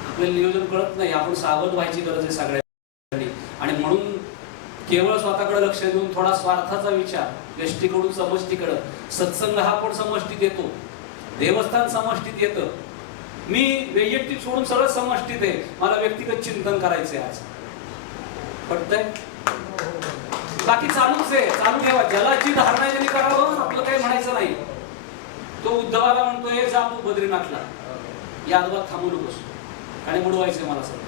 आपल्याला नियोजन कळत नाही, आपण सावध व्हायची गरज आहे सगळ्यांनी. आणि म्हणून केवळ स्वतःकडे लक्ष देऊन थोडा स्वार्थाचा विचार, व्यष्टीकडून समष्टीकडे, सत्संग हा पण समष्टीत येतो, देवस्थान समष्टीत येतं. मी वैयक्तिक सोडून सगळं समष्टीत आहे, मला व्यक्तिगत चिंतन करायचंय आज. पटतंय? बाकी चालूच आहे, चालू ठेवा. ज्याला जी धारणा त्यांनी करावं, आपलं काही म्हणायचं नाही. तो उद्धवाला म्हणतोय जा तू बद्रीनाथला, यादवात थांबू नकोस आणि बुडवायचंय मला सगळं.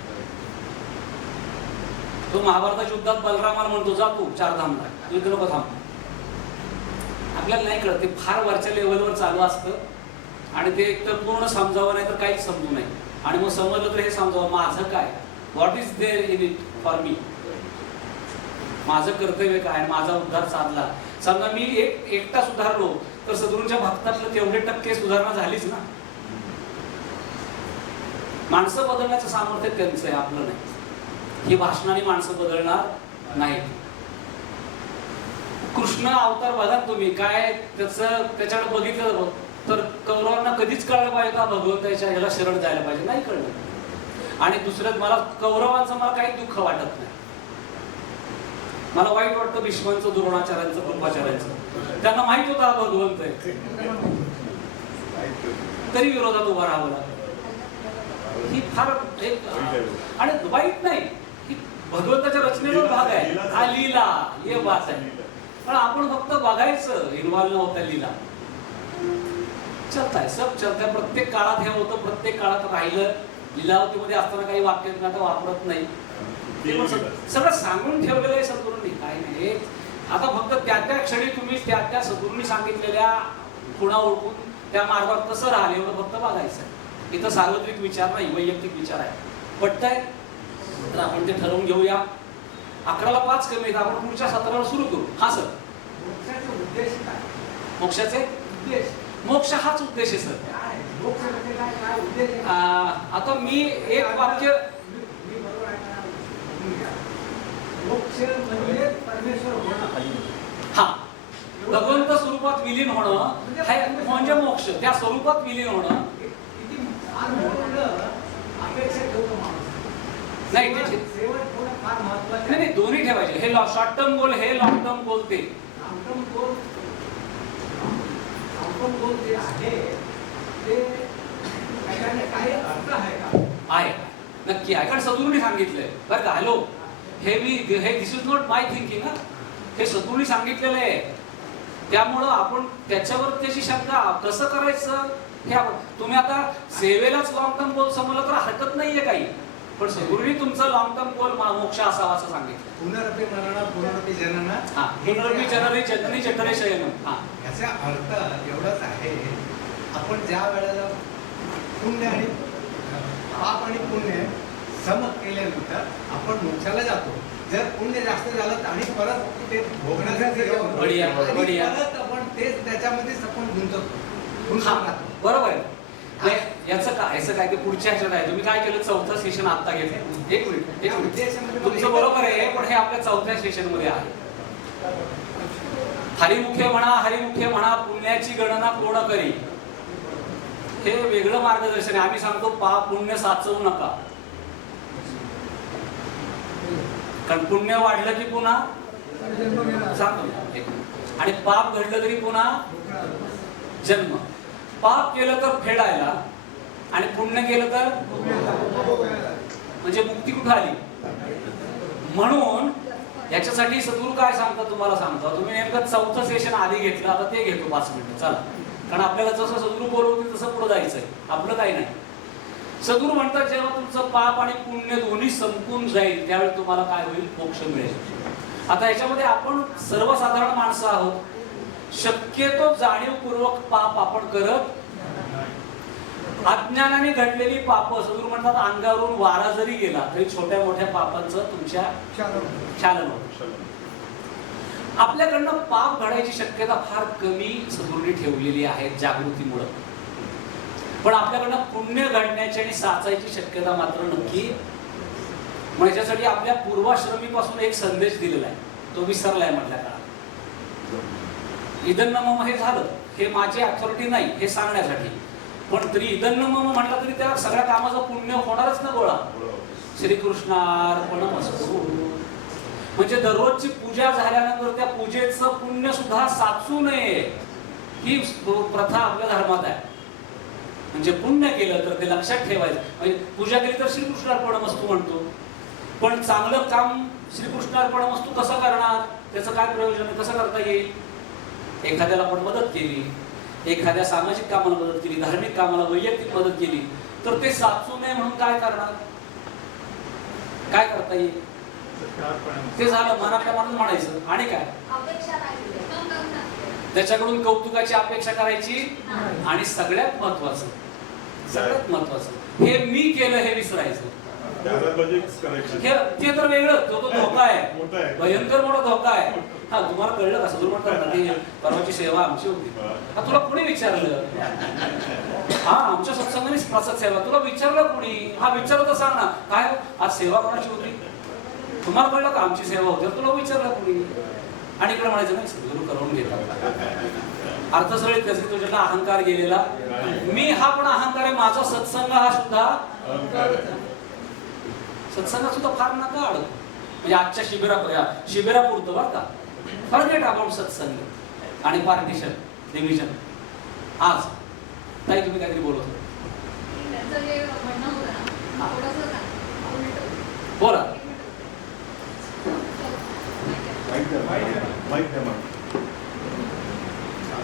तो महाभारताच्या युद्धात बलरामाला म्हणतो जा तू 4 धामला, तू इथे नको थांब. आपल्याला नाही कळत, ते फार वरच्या लेवलवर चालू असतं आणि ते एकतर पूर्ण समजावं नाही तर काहीच समजू नये. आणि मग समजलं तर हे समजावं माझं काय, what is there in it for me, माझं कर्तव्य काय, माझा उद्धार साधला. समजा मी एकटा सुधारलो तर सद्गुरूंच्या भक्तातलं तेवढे टक्के सुधारणा झालीच ना. माणसं बदलण्याचं सामर्थ्य त्यांचं आहे, आपलं नाही. ही भाषणाने माणसं बदलणार नाही. कृष्ण अवतार बघा तुम्ही, काय त्याच्याकडे बघितलं तर कौरवांना कधीच कळलं पाहिजे का भगवंताच्या ह्याला शरण जायला पाहिजे, नाही कळलं. आणि दुसऱ्यात मला कौरवांचं मला काही दुःख वाटत नाही. मला वाईट वाटतं भीष्मांचं, द्रोणाचार्यांचं, कृपाचार्यांचं. त्यांना माहित होता भगवंत आहे, तरी विरोधात उभा राहावं लागलं. ही फार एक आणि वाईट नाही, ही भगवंताच्या रचनेचा भाग आहे. हा लीला हे बात आहे. पण आपण फक्त बघायचं, इन्व्हॉल्व न होता लीला चलताय, सब चलताय. प्रत्येक काळात हे होतं, प्रत्येक काळात राहिलं. लीलावतीमध्ये असताना काही वाक्य आता वापरत नाही, सगळं सांगून ठेवलेलं आहे सद्गुरूंनी. काय नाही, आता फक्त त्या क्षणी तुम्ही त्या सद्गुरूंनी सांगितलेल्या खुणा ओळखून त्या मार्गावर कसं राहिले एवढं फक्त बघायचं. इथं सार्वत्रिक विचार नाही, वैयक्तिक विचार आहे. पटतंय? तर आपण ते ठरवून घेऊया. 11ला 5 कमी आहेत, आपण पुढच्या 17ला सुरू करू. हा सर, मोक्षाचे उद्देश काय? मोक्षाचे उद्देश, मोक्ष हाच उद्देश आहे सर. मोक्ष म्हणजे काय उद्देश आहे? आता मी एक वाक्य, मी बरोबर आहे का? मोक्ष म्हणजे परमेश्वर होणं. हा भगवंत स्वरूपात विलीन होणं म्हणजे मोक्ष. त्या स्वरूपात विलीन होणं. किती फार मोठं अपेक्षा ठेवतो माणूस. नाही सेवन थोडं फार महत्वाचं नाही, दोन्ही ठेवायचे. हे शॉर्ट टर्म गोल, हे लॉंग टर्म गोल. ते लॉंग टर्म गोल जे आहे ते त्याच्याने काही अर्थ आहे का? आहे, नक्की आहे. कारण सद्गुरूंनी सांगितलंय बरं का. हॅलो, हे दिस इज नॉट माय थिंकिंग. हे सद्गुरूंनी सांगितलेलं आहे. त्यामुळं आपण त्याच्यावर त्याची शंका कसं करायचं हे तुम्ही आता सेवेलाच लॉंग टर्म गोल समजलं तर हरकत नाहीये काही, पण सद्गुरूंनी तुमचं लॉंग टर्म गोल मोक्ष असावा असं सांगितलं. पुनरपी मरणा पुनरपी जनना. हा, पुनरपी जननी जननी जठरे शयनम. हा, याचा अर्थ एवढाच आहे, आपण ज्या वेळेला पुण्य आणि पाप आणि पुण्य सम केल्यानंतर आपण मोक्षाला जातो. जर पुण्य जास्त झालं आणि परत ते भोगण्यासाठी बढिया, बढिया. परत आपण तेच त्याच्यामध्येच आपण गुंतवतो. हा, बरोबर आहे. याचं काय ते पुढच्या ह्याच्यात आहे. तुम्ही काय केलं, चौथं सेशन आता घेतलं. एक मिनिट तुमचं बरोबर आहे, पण हे आपल्या चौथ्या सेशन मध्ये आहे. हरिमुखे म्हणा पुण्याची गणना कोण करी, हे वेगळं मार्गदर्शन आहे. आम्ही सांगतो पाप पुण्य साचवू नका, कारण पुण्य वाढलं की पुन्हा सांगतो, आणि पाप घडलं तरी पुन्हा जन्म. पाप केलं तर फेडायला आणि पुण्य केलं तर म्हणजे मुक्ती कुठं आली. म्हणून याच्यासाठी सद्गुरू काय सांगतात तुम्हाला सांगतो. तुम्ही नेमकं चौथं सेशन आधी घेतलं, आता ते घेतो 5 मिनिटं चला, कारण आपल्याला जसं सद्गुरू बोलवतील तसं पुढे जायचंय, आपलं काही नाही. सद्गुरू म्हणतात जेव्हा तुमचं पाप आणि पुण्य दोन्ही संपून जाईल त्यावेळी तुम्हाला काय होईल, मोक्ष मिळेल. आता याच्यामध्ये आपण सर्वसाधारण माणसं आहोत, शक्यतो जाणीवपूर्वक पाप आपण करत, अज्ञानाने घडलेली पाप सद्गुरू म्हणतात अंगावरून वारा जरी गेला तरी छोट्या मोठ्या पापांचं तुमच्या चालन होतं. आपल्याकडनं पाप घडायची शक्यता फार कमी सद्गुरूंनी ठेवलेली आहे जागृतीमुळे, पण आपल्याकडनं पुण्य घडण्याची आणि साचायची शक्यता मात्र नक्की. मग याच्यासाठी आपल्या पूर्वाश्रमीपासून एक संदेश दिलेला आहे, तो विसरलाय मधल्या काळात. इदन्न मम हे झालं, हे माझी अथॉरिटी नाही हे सांगण्यासाठी, पण तरी इदन्न मम म्हटलं तरी त्या सगळ्या कामाचं पुण्य होणारच ना गोळा. श्रीकृष्णार्पणमस्तु म्हणजे दररोजची पूजा झाल्यानंतर त्या पूजेचं पुण्य सुद्धा साचू नये ही प्रथा आपल्या धर्मात आहे. म्हणजे पुण्य केलं तर ते लक्षात ठेवायचं. म्हणजे पूजा केली तर श्रीकृष्णार्पणमस्तु म्हणतो, पण चांगलं काम श्रीकृष्णार्पणमस्तु कसं करणार, त्याचं काय प्रयोजन आहे, कसं करता येईल. एखाद्याला आपण मदत केली, एखाद्या सामाजिक कामाला मदत केली, धार्मिक कामाला वैयक्तिक मदत केली, तर ते साचू नये म्हणून काय करणार, काय करता येईल. ते झालं मनातल्या मनात म्हणायचं. आणि काय, त्याच्याकडून कौतुकाची अपेक्षा करायची, आणि सगळ्यात महत्वाचं हे मी केलं हे विसरायचं. ते तर वेगळं, तो धोका आहे, भयंकर मोठा धोका आहे. हा, तुम्हाला कळलं का, सद्गुरू म्हणतात ना परवाची सेवा आमची होती. हा, तुला कोणी विचारलं, हा आमच्या सत्संगाने प्रसाद सेवा, तुला विचारलं कोणी, हा विचारलं तर सांग ना, काय आज सेवा कोणाची होती, तुम्हाला कळलं का आमची सेवा होती, तुला विचारलं कोणी. आणि इकडे म्हणायचं नाही सद्गुरू करून घेतात. अर्थसळीत कसं तुझ्याला अहंकार गेलेला, मी हा पण अहंकार आहे, माझा सत्संग हा सुद्धा सत्संगात सुद्धा फार नका अडक. म्हणजे आजच्या शिबिरापुरतं बरं का, फॉरगेट अबाउट सत्संग आणि पार्टिशन डिव्हिजन. आज ताई तुम्ही काहीतरी बोलत होता, बोला.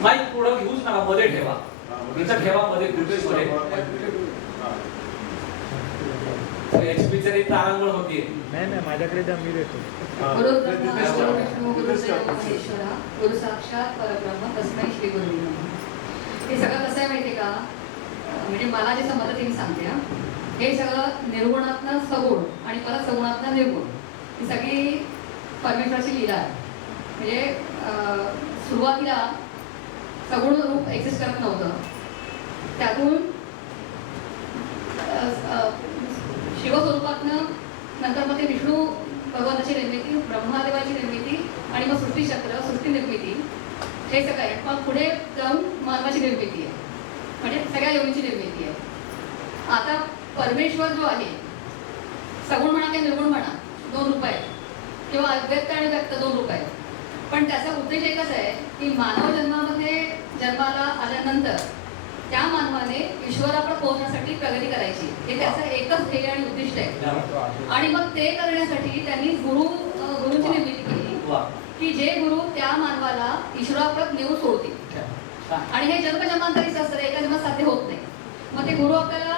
माईक पुढं घेऊच नका, मध्ये ठेवा, इथं ठेवा मध्ये एचपीचं रे तारांगण होती. नाही माझ्याकडे द्या, मी देतो. गुरु साक्षात परब्रह्म तस्मै श्री गुरु नमः. हे सगळं कसं आहे माहितीये का, म्हणजे मला जे समजलं ते मी सांगते. हे सगळं निर्गुणातनं सगुण आणि परत सगुणातनं निर्गुण, ही सगळी परमेश्वराची लीला आहे. म्हणजे सुरुवातीला सगुण रूप एक्झिस्ट करत नव्हतं, त्यातून शिवस्वरूपातनं नंतर मग ते विष्णू भगवानाची निर्मिती, ब्रह्मादेवाची निर्मिती, आणि मग सृष्टीचक्र, सृष्टी निर्मिती, हे सगळं आहे. मग पुढे जाऊन मानवाची निर्मिती आहे, म्हणजे सगळ्या योनीची निर्मिती आहे. आता परमेश्वर जो आहे, सगुण म्हणा किंवा निर्गुण म्हणा, 2 रूप आहेत, किंवा अव्यक्त आणि व्यक्त 2 रूप आहेत. पण त्याचा उद्देश एकच आहे की मानव जन्मामध्ये जन्माला आल्यानंतर त्या मानवाने ईश्वराकडे पोहोचण्यासाठी प्रगती करायची, हे त्याचं एकच ध्येय आणि उद्दिष्ट आहे. आणि मग ते करण्यासाठी त्यांनी गुरूंची निर्मिती केली की जे गुरु त्या मानवाला ईश्वराकडे नेऊन सोडतील. आणि हे जन्मजन्मांतरीच असतं, एका जन्मात साध्य होत नाही. मग ते गुरु आपल्याला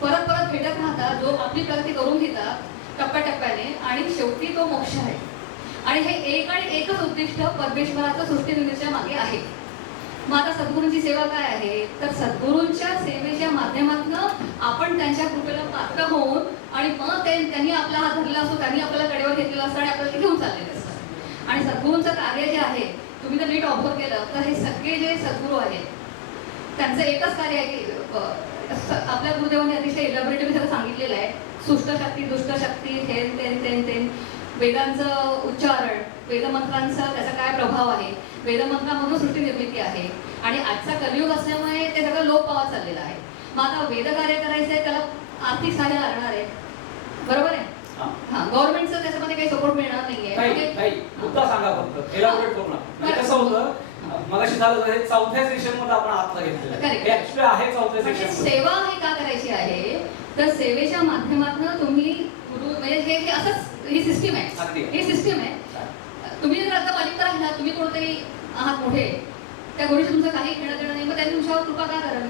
परत परत भेटत राहतात, जो आपली प्रगती करून घेतात टप्प्याटप्प्याने, आणि शेवटी तो मोक्ष आहे. आणि हे एक आणि एकच उद्दिष्ट परमेश्वराचं सृष्टी निर्मितीच्या मागे आहे. मग आता सद्गुरूंची सेवा काय आहे, तर सद्गुरूंच्या सेवेच्या माध्यमातून आपण त्यांच्या कृपेला पात्र होऊन, आणि मग त्यांनी आपला हात धरला असतो, त्यांनी आपल्याला कडेवर घेतलेला असतं आणि आपल्याला ते घेऊन चाललेलं असतं. आणि सद्गुरूंचं कार्य जे आहे, तुम्ही जर नीट ऑब्झर्व केलं तर हे सगळे जे सद्गुरू आहेत त्यांचं एकच कार्य आहे की आपल्या गुरुदेवांनी अतिशय इलॅबोरेटिव्ह सगळं सांगितलेलं आहे. सुष्ट शक्ती, दुष्ट शक्ती, तेन वेदांचं उच्चारण, वेदमंत्रांचा त्याचा काय प्रभाव आहे, वेदमंत्रामधून सृष्टी निर्मिती आहे. आणि आजचा कलियुग असल्यामुळे ते सगळं लोप पावत चाललेलं आहे. मग आता वेद कार्य करायचं आहे, त्याला आर्थिक सहाय्य लागणार आहे, बरोबर आहे. हा, गव्हर्नमेंटचं त्याच्यामध्ये काही सपोर्ट मिळणार नाहीये. मुद्दा सांगा फक्त, एलाबोरेट करू नका. कसं होतं, मगाशी झालं हे चौथ्या सेशन मध्ये आपण आत्ता घेतलेलं आहे चौथ्या सेशन. सेवा हे का करायची आहे, तर सेवेच्या माध्यमातून तुम्ही गुरु म्हणजे हे असंच ही सिस्टीम आहे, ही सिस्टीम आहे. तुम्ही जर आता मालिक राहिला, तुम्ही कोणतरी आहात मोठे, त्या गुरुशी तुमचं काही घेणं देणं नाही, मग त्यांनी तुमच्यावर कृपा का करावी.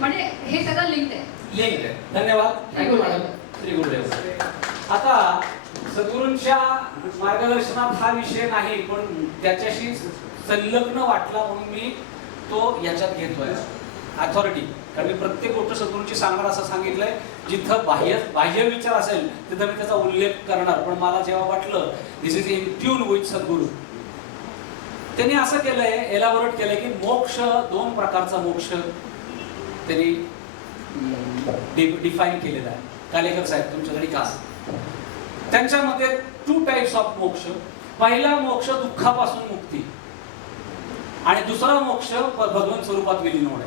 म्हणजे हे सगळं लिंक आहे. धन्यवाद. Thank you madam. श्री गुरुदेव. आता सद्गुरूंच्या मार्गदर्शनात हा विषय नाही, पण त्याच्याशी संलग्न वाटला म्हणून मी तो याच्यात घेतोय, अथॉरिटी. कारण मी प्रत्येक गोष्ट सद्गुरूंची सांगणार असं सांगितलंय, जिथं बाह्य विचार असेल तिथं मी त्याचा उल्लेख करणार. पण मला जेव्हा वाटलं दिस इज इन ट्यून विथ सद्गुरू, त्यांनी असं केलंय, एलाबोरेट केलंय की मोक्ष, दोन प्रकारचा मोक्ष त्यांनी डिफाईन केलेला आहे. कालेकर साहेब तुमच्याकडे कास, त्यांच्या मते 2 टाइप्स ऑफ मोक्ष. पहिला मोक्ष दुःखापासून मुक्ती, आणि दुसरा मोक्ष भगवंत स्वरूपात विलीन होणे.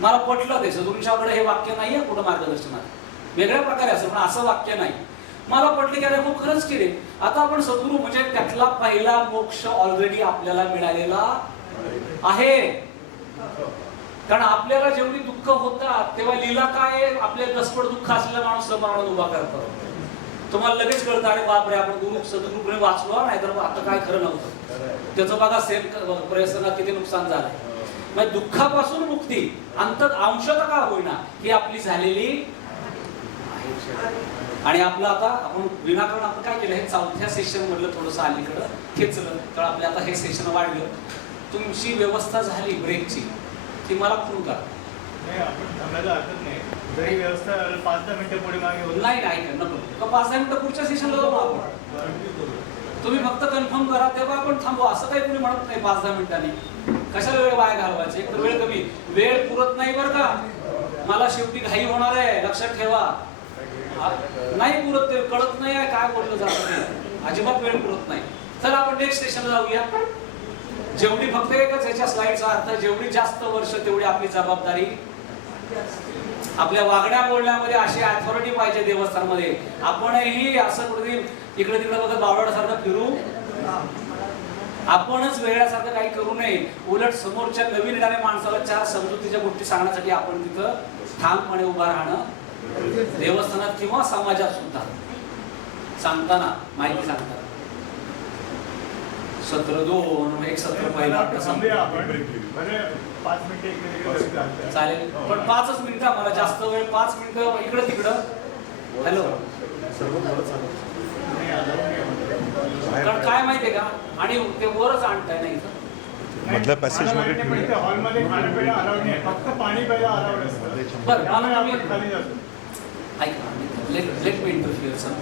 मला पटलं ते, सद्गुरूंच्याकडे हे वाक्य नाहीये कुठं मार्गदर्शनात, वेगळ्या प्रकारे असेल पण असं वाक्य नाही. मला पटलं की अरे हो खरंच की रे, आता आपण सद्गुरू म्हणजे त्यातला पहिला मोक्ष ऑलरेडी आपल्याला मिळालेला आहे. कारण आपल्याला जेवढी दुःख होतात तेव्हा लीला काय, आपले दसपट दुःख असलेला माणूस समोर उभा करतो. तुम्हाला लगेच कळतं अरे बापरे आपण गुरु सद्गुरूकडे वाचलो, नाही तर आता काय खरं नव्हतं. त्याचं बघा सेम प्रयत्नात किती नुकसान झालंय. म्हणजे दुःखापासून मुक्ती अंशतः का होईना ही आपली झालेली आहे. आणि आपलं आता आपण विनाकारण आपण काय केलं, हे चौथ्या सेशन मधलं थोडंसं अलीकडं खेचलं, तर आपल्या आता हे सेशन वाढलं. तुमची व्यवस्था झाली ब्रेकची की मला फोन करा. नाही, आपण थांबायला हरकत नाही. जरी व्यवस्था 5-10 मिनिटं पुढे मागे होत नाही नको, 5-10 मिनिटं पुढच्या सेशनला जाऊ आपण. तुम्ही फक्त कन्फर्म करा, तेव्हा आपण थांबू. असं काही कोणी म्हणत नाही 5-10 मिनिटांनी. कशाला वेळ वाया घालवायची, एक तर वेळ कमी, वेळ पुरत नाही बरं का. मला शेवटी घाई होणार आहे, लक्षात ठेवा. नाही पुरत, ते कळत नाही आहे काय बोललं जातं ते, अजिबात वेळ पुरत नाही. चला आपण नेक्स्ट स्टेशनला जाऊया. जेवढी फक्त एकच याच्या स्लाइडचा अर्थ, जेवढी जास्त वर्ष तेवढी आपली जबाबदारी. आपल्या वागण्या बोलण्यामध्ये अशी अथॉरिटी पाहिजे देवस्थानमध्ये. आपणही असं कुठे इकडे तिकडे बघत बावळासारखं फिरू, आपणच वेगळ्यासारखं काही करू नये. उलट समोरच्या नवीन येणाऱ्या माणसाला 4 समजुतीच्या गोष्टी सांगण्यासाठी आपण तिथं ठामपणे उभा राहणं, देवस्थानात किंवा समाजात सुद्धा सांगताना, माहिती सांगताना. सत्र 2 एक सत्र पहिला चालेल, पण 5च मिनिटं, मला जास्त वेळ 5 मिनिटं इकडं तिकडं. हॅलो, कारण काय माहितीये का, आणि ते वरच आणताय नाही मधल्या पॅसेज मध्ये हॉलमध्ये खाणं पिणं अलाउड नाही, फक्त पाणी प्यायला अलाउड असतं. बरं, मला खाली जातो. ऐका, लेट मी इंटरफिअर सर.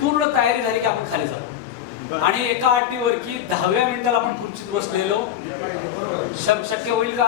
पूर्ण तयारी झाली की आपण खाली जाऊ. आणि एका अटीवर की 10व्या मिनिटाला आपण खुर्चीत बसलेलो, शक्य होईल का?